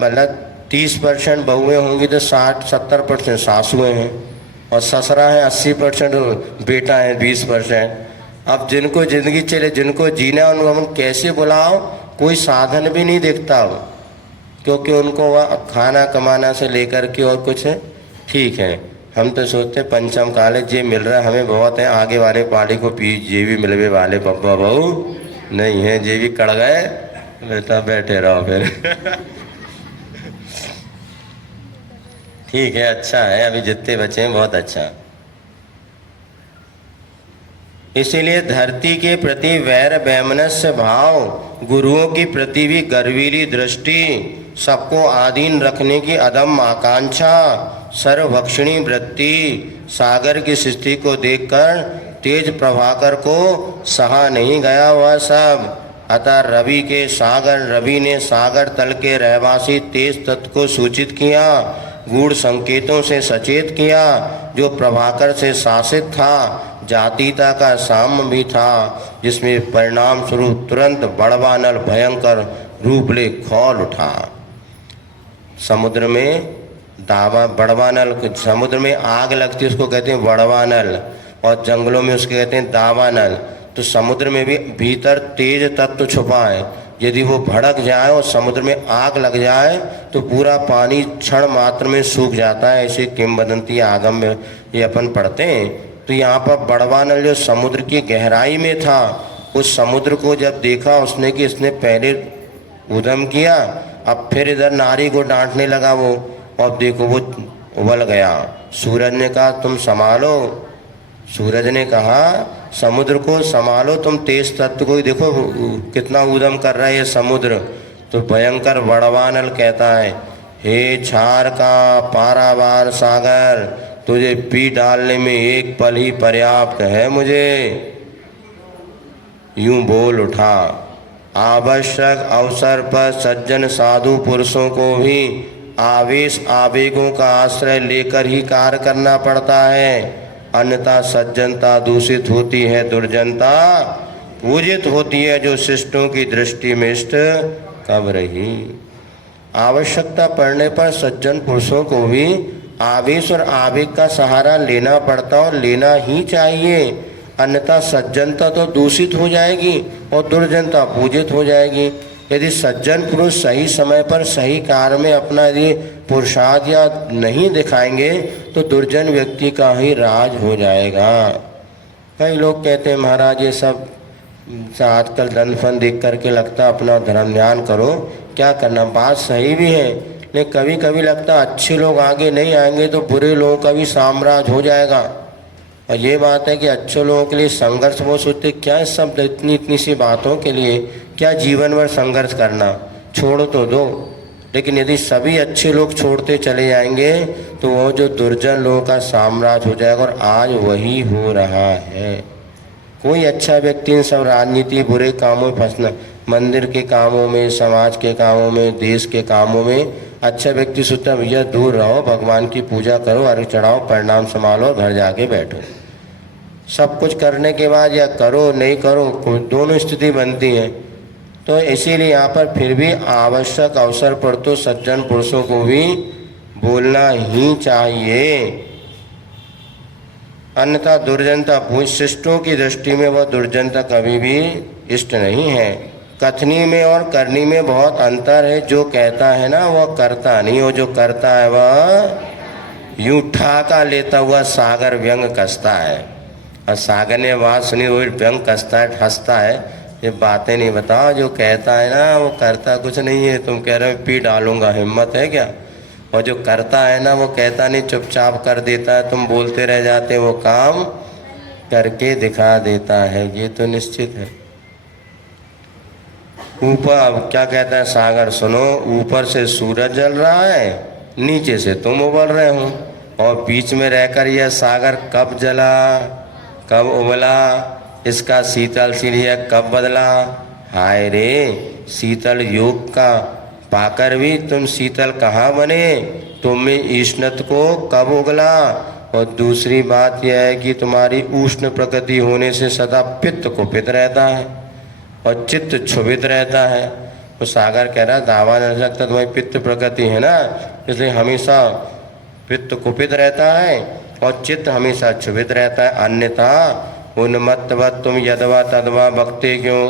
मतलब 30% बहुएँ होंगी तो 60-70% सासुएँ हैं, और ससुरा है 80%, बेटा है 20%। अब जिनको ज़िंदगी चले, जिनको जीना, उनको हम कैसे बुलाओ, कोई साधन भी नहीं दिखता अब, क्योंकि उनको वह खाना कमाना से लेकर के और कुछ है ठीक है। हम तो सोचते पंचम काले जे मिल रहा है हमें बहुत है, आगे वाले पाली को पी जे भी मिलवे वाले पप्पा बहू नहीं है, जे भी कड़ गए बेटा बैठे रहो फिर। ठीक है, अच्छा है, अभी जितने बचे हैं बहुत अच्छा। इसीलिए धरती के प्रति वैर वैमनस्य भाव, गुरुओं की प्रति भी गर्वीली दृष्टि, सबको आधीन रखने की अदम्य आकांक्षा, सर्वभक्षिणी वृत्ति, सागर की स्थिति को देखकर तेज प्रभाकर को सहा नहीं गया वह सब। अतः रवि ने सागर तल के रहवासी तेज तत्व को सूचित किया, गूढ़ संकेतों से सचेत किया, जो प्रभाकर से शासित था। जातीयता का साम्य भी था, जिसमें परिणाम स्वरूप तुरंत बड़वानल भयंकर रूप ले खौल उठा। समुद्र में दावा बड़वानल, समुद्र में आग लगती है उसको कहते हैं बड़वानल, और जंगलों में उसके कहते हैं दावानल। तो समुद्र में भी भीतर तेज तत्व छुपा है, यदि वो भड़क जाए और समुद्र में आग लग जाए तो पूरा पानी क्षण मात्र में सूख जाता है। ऐसी किंवदंती आगम में ये अपन पढ़ते हैं। तो यहाँ पर बड़वानल जो समुद्र की गहराई में था, उस समुद्र को जब देखा उसने कि इसने पहले उद्यम किया, अब फिर इधर नारी को डांटने लगा वो, और देखो वो उबल गया। सूरज ने कहा तुम संभालो, सूरज ने कहा समुद्र को संभालो, तुम तेज तत्व को देखो कितना उद्यम कर रहा है ये समुद्र। तो भयंकर बड़वानल कहता है, हे क्षार का पारावार सागर, तुझे पी डालने में एक पल ही पर्याप्त है मुझे। यूं बोल उठा। आवश्यक अवसर पर सज्जन साधु पुरुषों को भी आवेश आवेगों का आश्रय लेकर ही कार्य करना पड़ता है, अन्यथा सज्जनता दूषित होती है, दुर्जनता पूजित होती है, जो शिष्टों की दृष्टि में इष्ट कब रही। आवश्यकता पड़ने पर सज्जन पुरुषों को भी आवेश और आवेग का सहारा लेना पड़ता और लेना ही चाहिए, अन्यथा सज्जनता तो दूषित हो जाएगी और दुर्जनता पूजित हो जाएगी। यदि सज्जन पुरुष सही समय पर सही कार्य में अपना यदि पुरुषार्थ या नहीं दिखाएंगे तो दुर्जन व्यक्ति का ही राज हो जाएगा। कई लोग कहते हैं महाराज ये सब आजकल धन फन देख करके लगता अपना धर्म ध्यान करो, क्या करना। बात सही भी है, लेकिन कभी कभी लगता अच्छे लोग आगे नहीं आएंगे तो बुरे लोगों का भी साम्राज्य हो जाएगा। और ये बात है कि अच्छे लोगों के लिए संघर्ष वो सोचते क्या सब इतनी इतनी सी बातों के लिए क्या जीवन भर संघर्ष करना, छोड़ो तो दो। लेकिन यदि सभी अच्छे लोग छोड़ते चले जाएंगे तो वो जो दुर्जन लोगों का साम्राज्य हो जाएगा, और आज वही हो रहा है। कोई अच्छा व्यक्ति इन सब राजनीति बुरे कामों में फंसना, मंदिर के कामों में, समाज के कामों में, देश के कामों में अच्छा व्यक्ति सोचता भैया दूर रहो, भगवान की पूजा करो, अर्घ चढ़ाओ, परिणाम संभालो, घर जाके बैठो। सब कुछ करने के बाद या करो नहीं करो दोनों स्थिति बनती है। तो इसीलिए यहाँ पर फिर भी आवश्यक अवसर पर तो सज्जन पुरुषों को भी बोलना ही चाहिए, अन्यथा दुर्जनता शिष्टों की दृष्टि में वह दुर्जनता कभी भी इष्ट नहीं है। कथनी में और करनी में बहुत अंतर है। जो कहता है ना वह करता नहीं, और जो करता है वह यूं ठाका लेता हुआ सागर व्यंग कसता है। और सागर ने बात सुनी वो व्यंग कसता है, हंसता है, ये बातें नहीं बताओ। जो कहता है ना वो करता कुछ नहीं है। तुम कह रहे हो पी डालूंगा, हिम्मत है क्या? और जो करता है ना वो कहता नहीं, चुपचाप कर देता है, तुम बोलते रह जाते, वो काम करके दिखा देता है, ये तो निश्चित है। ऊपर क्या कहता है सागर, सुनो, ऊपर से सूरज जल रहा है, नीचे से तुम उबल रहे हो, और बीच में रहकर यह सागर कब जला कब उबला, इसका शीतल सिलिया कब बदला। हाय रे, शीतल योग का पाकर भी तुम शीतल कहाँ बने, तुम में ईष्णत को कब उगला। और दूसरी बात यह है कि तुम्हारी उष्ण प्रकृति होने से सदा पित्त कुपित रहता है और चित्त क्षुभित रहता है। तो सागर कह रहा दावा नहीं लगता तुम्हारी पित्त प्रकृति है ना, इसलिए हमेशा पित्त कुपित रहता है और चित्त हमेशा क्षुभित रहता है। अन्यथा उन्मत्तवत तुम यदवा तदवा बकते क्यों,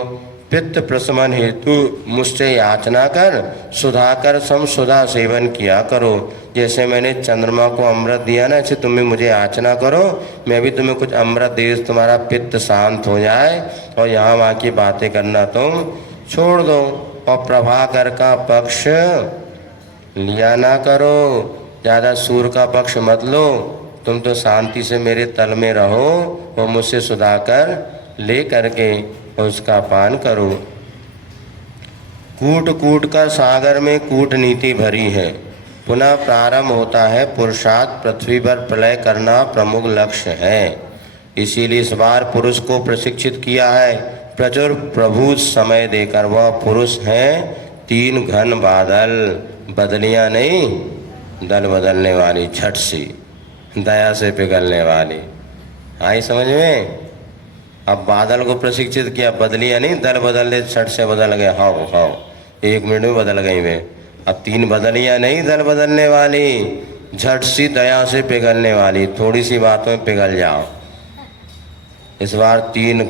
पित्त प्रशमन हेतु मुझसे याचना कर, सुधाकर सम सुधा सेवन किया करो। जैसे मैंने चंद्रमा को अमृत दिया ना, ऐसे तुम्हें मुझे याचना करो, मैं भी तुम्हें कुछ अमृत दे, तुम्हारा पित्त शांत हो जाए और यहाँ वहाँ की बातें करना तुम छोड़ दो। और प्रभाकर का पक्ष लिया ना करो, ज़्यादा सूर्य का पक्ष मत लो, तुम तो शांति से मेरे तल में रहो और मुझसे सुधाकर ले करके उसका पान करो। कूट कूट कर सागर में कूटनीति भरी है, पुनः प्रारंभ होता है पुरुषार्थ, पृथ्वी पर प्रलय करना प्रमुख लक्ष्य है। इसीलिए इस बार पुरुष को प्रशिक्षित किया है प्रचुर प्रभु समय देकर। वह पुरुष हैं 3 घन बादल, बदलियां नहीं, दल बदलने वाली, झट सी दया से पिघलने वाली। आई समझ में? अब बादल को प्रशिक्षित किया, बदलियां नहीं, दल बदलने झट से बदल गए, हाओ हाओ 1 मिनट में बदल गई वे। अब 3 बदलियां नहीं, दल बदलने वाली, झट सी दया से पिघलने वाली, थोड़ी सी बातों में पिघल जाओ। इस बार 3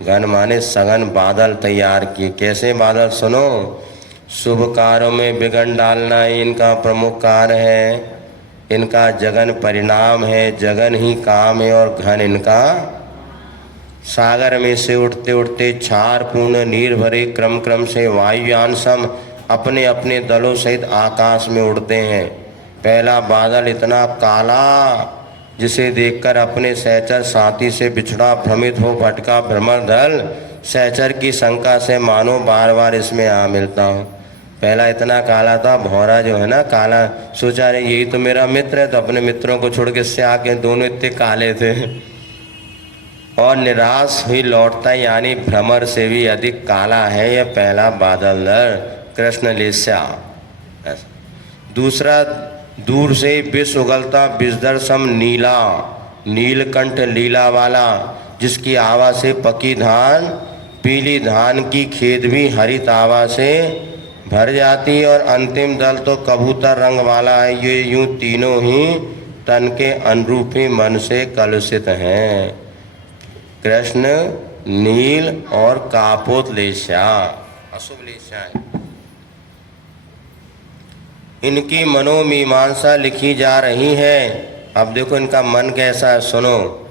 घन माने सघन बादल तैयार किए। कैसे बादल? सुनो, शुभ कार्यों में विघ्न डालना ही इनका प्रमुख कार्य है, इनका जगन परिणाम है, जगन ही काम है और घन इनका। सागर में से उठते उठते क्षार पूर्ण नीर भरे क्रम क्रम से वायुयान सम अपने अपने दलों सहित आकाश में उड़ते हैं। पहला बादल इतना काला जिसे देखकर अपने सहचर साथी से बिछड़ा भ्रमित हो भटका भ्रमर दल सहचर की शंका से मानो बार बार इसमें आ मिलता हूँ। पहला इतना काला था, भौरा जो है ना काला, सोचा रे यही तो मेरा मित्र है, तो अपने मित्रों को छोड़ के इससे आके दोनों इतने काले थे। और निराश हुई लौटता, यानी भ्रमर से भी अधिक काला है यह पहला बादल कृष्ण लेस्या। दूसरा, दूर से विष उगलता विषधर सम नीला, नीलकंठ लीला वाला, जिसकी आवा से पकी धान, पीली धान की खेत भी हरित आवा से भर जाती। और अंतिम दल तो कबूतर रंग वाला है। ये यूं तीनों ही तन के अनुरूपी मन से कलुषित हैं, कृष्ण, नील और कापोत लेशा, अशुभ लेशा है। इनकी मनोमीमांसा लिखी जा रही है। अब देखो इनका मन कैसा है, सुनो।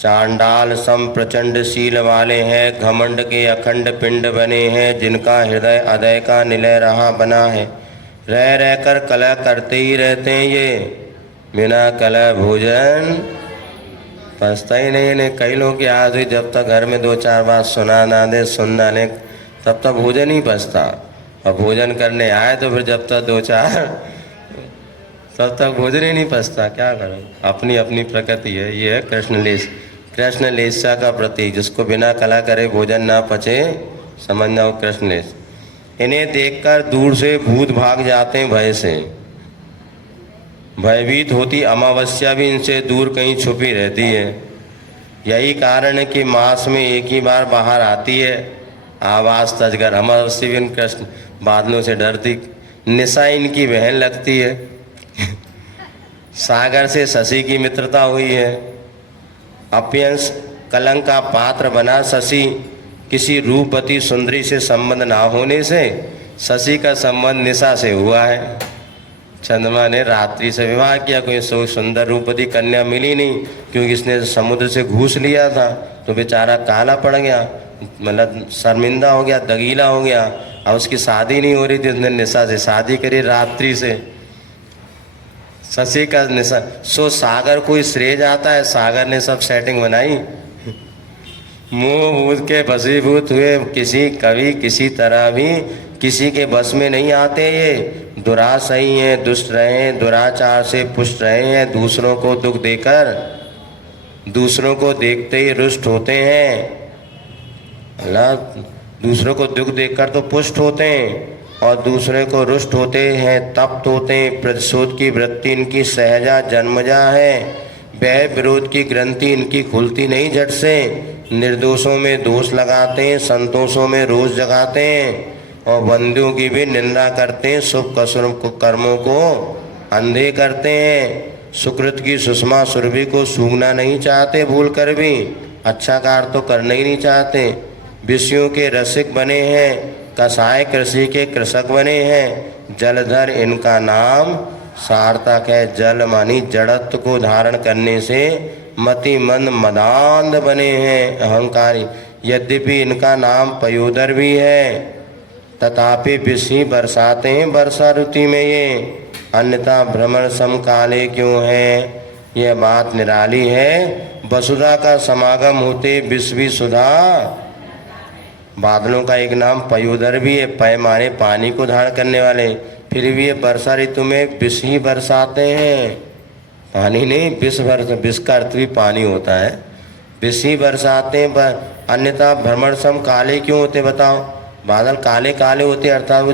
चांडाल सम प्रचंड शील वाले हैं, घमंड के अखंड पिंड बने हैं, जिनका हृदय अदय का निलय रहा बना है। रह रहकर कलह करते ही रहते हैं ये, बिना कलह भोजन पछता ही नहीं। इन्हें कई लोग की आदत हुई, जब तक घर में 2-4 बात सुना ना दे, सुनना नहीं, तब तक भोजन ही पछता। और भोजन करने आए तो फिर जब तक 2-4 तब तक भोजन ही नहीं पछता। क्या करो, अपनी अपनी प्रकृति है। ये है कृष्ण लेस्या का प्रतीक, जिसको बिना कला करे भोजन ना पचे, समझना हो कृष्ण लेस। इन्हें देखकर दूर से भूत भाग जाते हैं भय से। भयभीत होती अमावस्या भी इनसे दूर कहीं छुपी रहती है। यही कारण है कि मास में एक ही बार बाहर आती है आवाज तजगर। अमावस्या भी कृष्ण बादलों से डरती, निशा इनकी बहन लगती है। सागर से शशि की मित्रता हुई है। अपयंश कलंक का पात्र बना शशि। किसी रूपवती सुंदरी से संबंध ना होने से शशि का संबंध निशा से हुआ है। चंद्रमा ने रात्रि से विवाह किया, कोई सुंदर रूपवती कन्या मिली नहीं, क्योंकि इसने समुद्र से घूस लिया था तो बेचारा काला पड़ गया, मतलब शर्मिंदा हो गया, दगीला हो गया। अब उसकी शादी नहीं हो रही थी, उसने निशा से शादी करी रात्रि से, शशि का निशा। सो सागर को श्रेय जाता है, सागर ने सब सेटिंग बनाई। मोह भूत के भसीभूत हुए किसी कभी किसी तरह भी किसी के बस में नहीं आते। ये दुरासही हैं, दुष्ट रहे हैं, दुराचार से पुष्ट रहे हैं, दूसरों को दुख देकर दूसरों को देखते ही रुष्ट होते हैं। अल्लाह, दूसरों को दुख देखकर तो पुष्ट होते हैं और दूसरे को रुष्ट होते हैं, तप्त होते हैं। प्रतिशोध की वृत्ति इनकी सहजा जन्मजा है। वह विरोध की ग्रंथि इनकी खुलती नहीं झट से। निर्दोषों में दोष लगाते हैं, संतोषों में रोष जगाते हैं और बंदियों की भी निंदा करते हैं। शुभ कर्मों को अंधे करते हैं। सुकृत की सुषमा सुरभि को सूंघना नहीं चाहते, भूल कर भी अच्छा कार्य तो करना ही नहीं चाहते। विषयों के रसिक बने हैं, कसाय कृषि के कृषक बने हैं। जलधर इनका नाम सार्थक है। जल मानी जड़त्व को धारण करने से मतिमंद मदांध बने हैं, अहंकारी। यद्यपि इनका नाम पयोदर भी है, तथापि विष ही बरसाते हैं वर्षा ऋतु में ये, अन्यथा भ्रमण समकाले क्यों है। यह बात निराली है। वसुधा का समागम होते विष भी सुधा। बादलों का एक नाम पयोदर भी है, पय माने पानी को धारण करने वाले, फिर भी ये वर्षा ऋतु में विष ही बरसाते हैं, पानी नहीं। विष का अर्थ भी पानी होता है। विष ही बरसाते हैं, अन्यथा भ्रमण सम काले क्यों होते बताओ। बादल काले काले होते अर्थात वो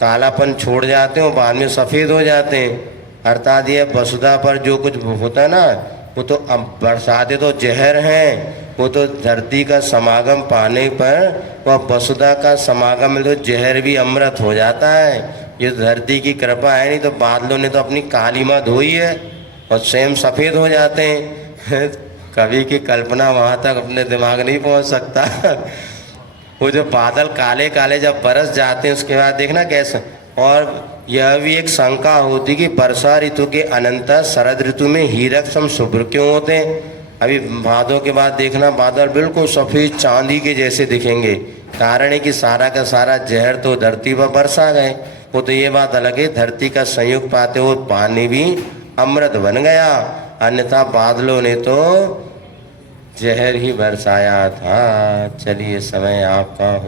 कालापन छोड़ जाते हैं और बाद में सफ़ेद हो जाते हैं। अर्थात ये वसुधा पर जो कुछ होता है ना, वो तो अब बरसाते तो जहर हैं, वो तो धरती का समागम पाने पर वह वसुधा का समागम में तो जहर भी अमृत हो जाता है। ये धरती की कृपा है, नहीं तो बादलों ने तो अपनी कालीमा धोई है और स्वयं सफ़ेद हो जाते हैं। कवि की कल्पना वहाँ तक अपने दिमाग नहीं पहुँच सकता। वो जो बादल काले काले जब बरस जाते हैं उसके बाद देखना कैसे। और यह भी एक शंका होती कि वर्षा ऋतु के अनंतर शरद ऋतु में हीरक सम शुभ्र क्यों होते हैं। अभी भादों के बाद देखना बादल बिल्कुल सफ़ेद चांदी के जैसे दिखेंगे। कारण है कि सारा का सारा जहर तो धरती पर बरसा गए। वो तो ये बात अलग है, धरती का संयोग पाते हो पानी भी अमृत बन गया, अन्यथा बादलों ने तो जहर ही बरसाया था। चलिए समय आपका हो।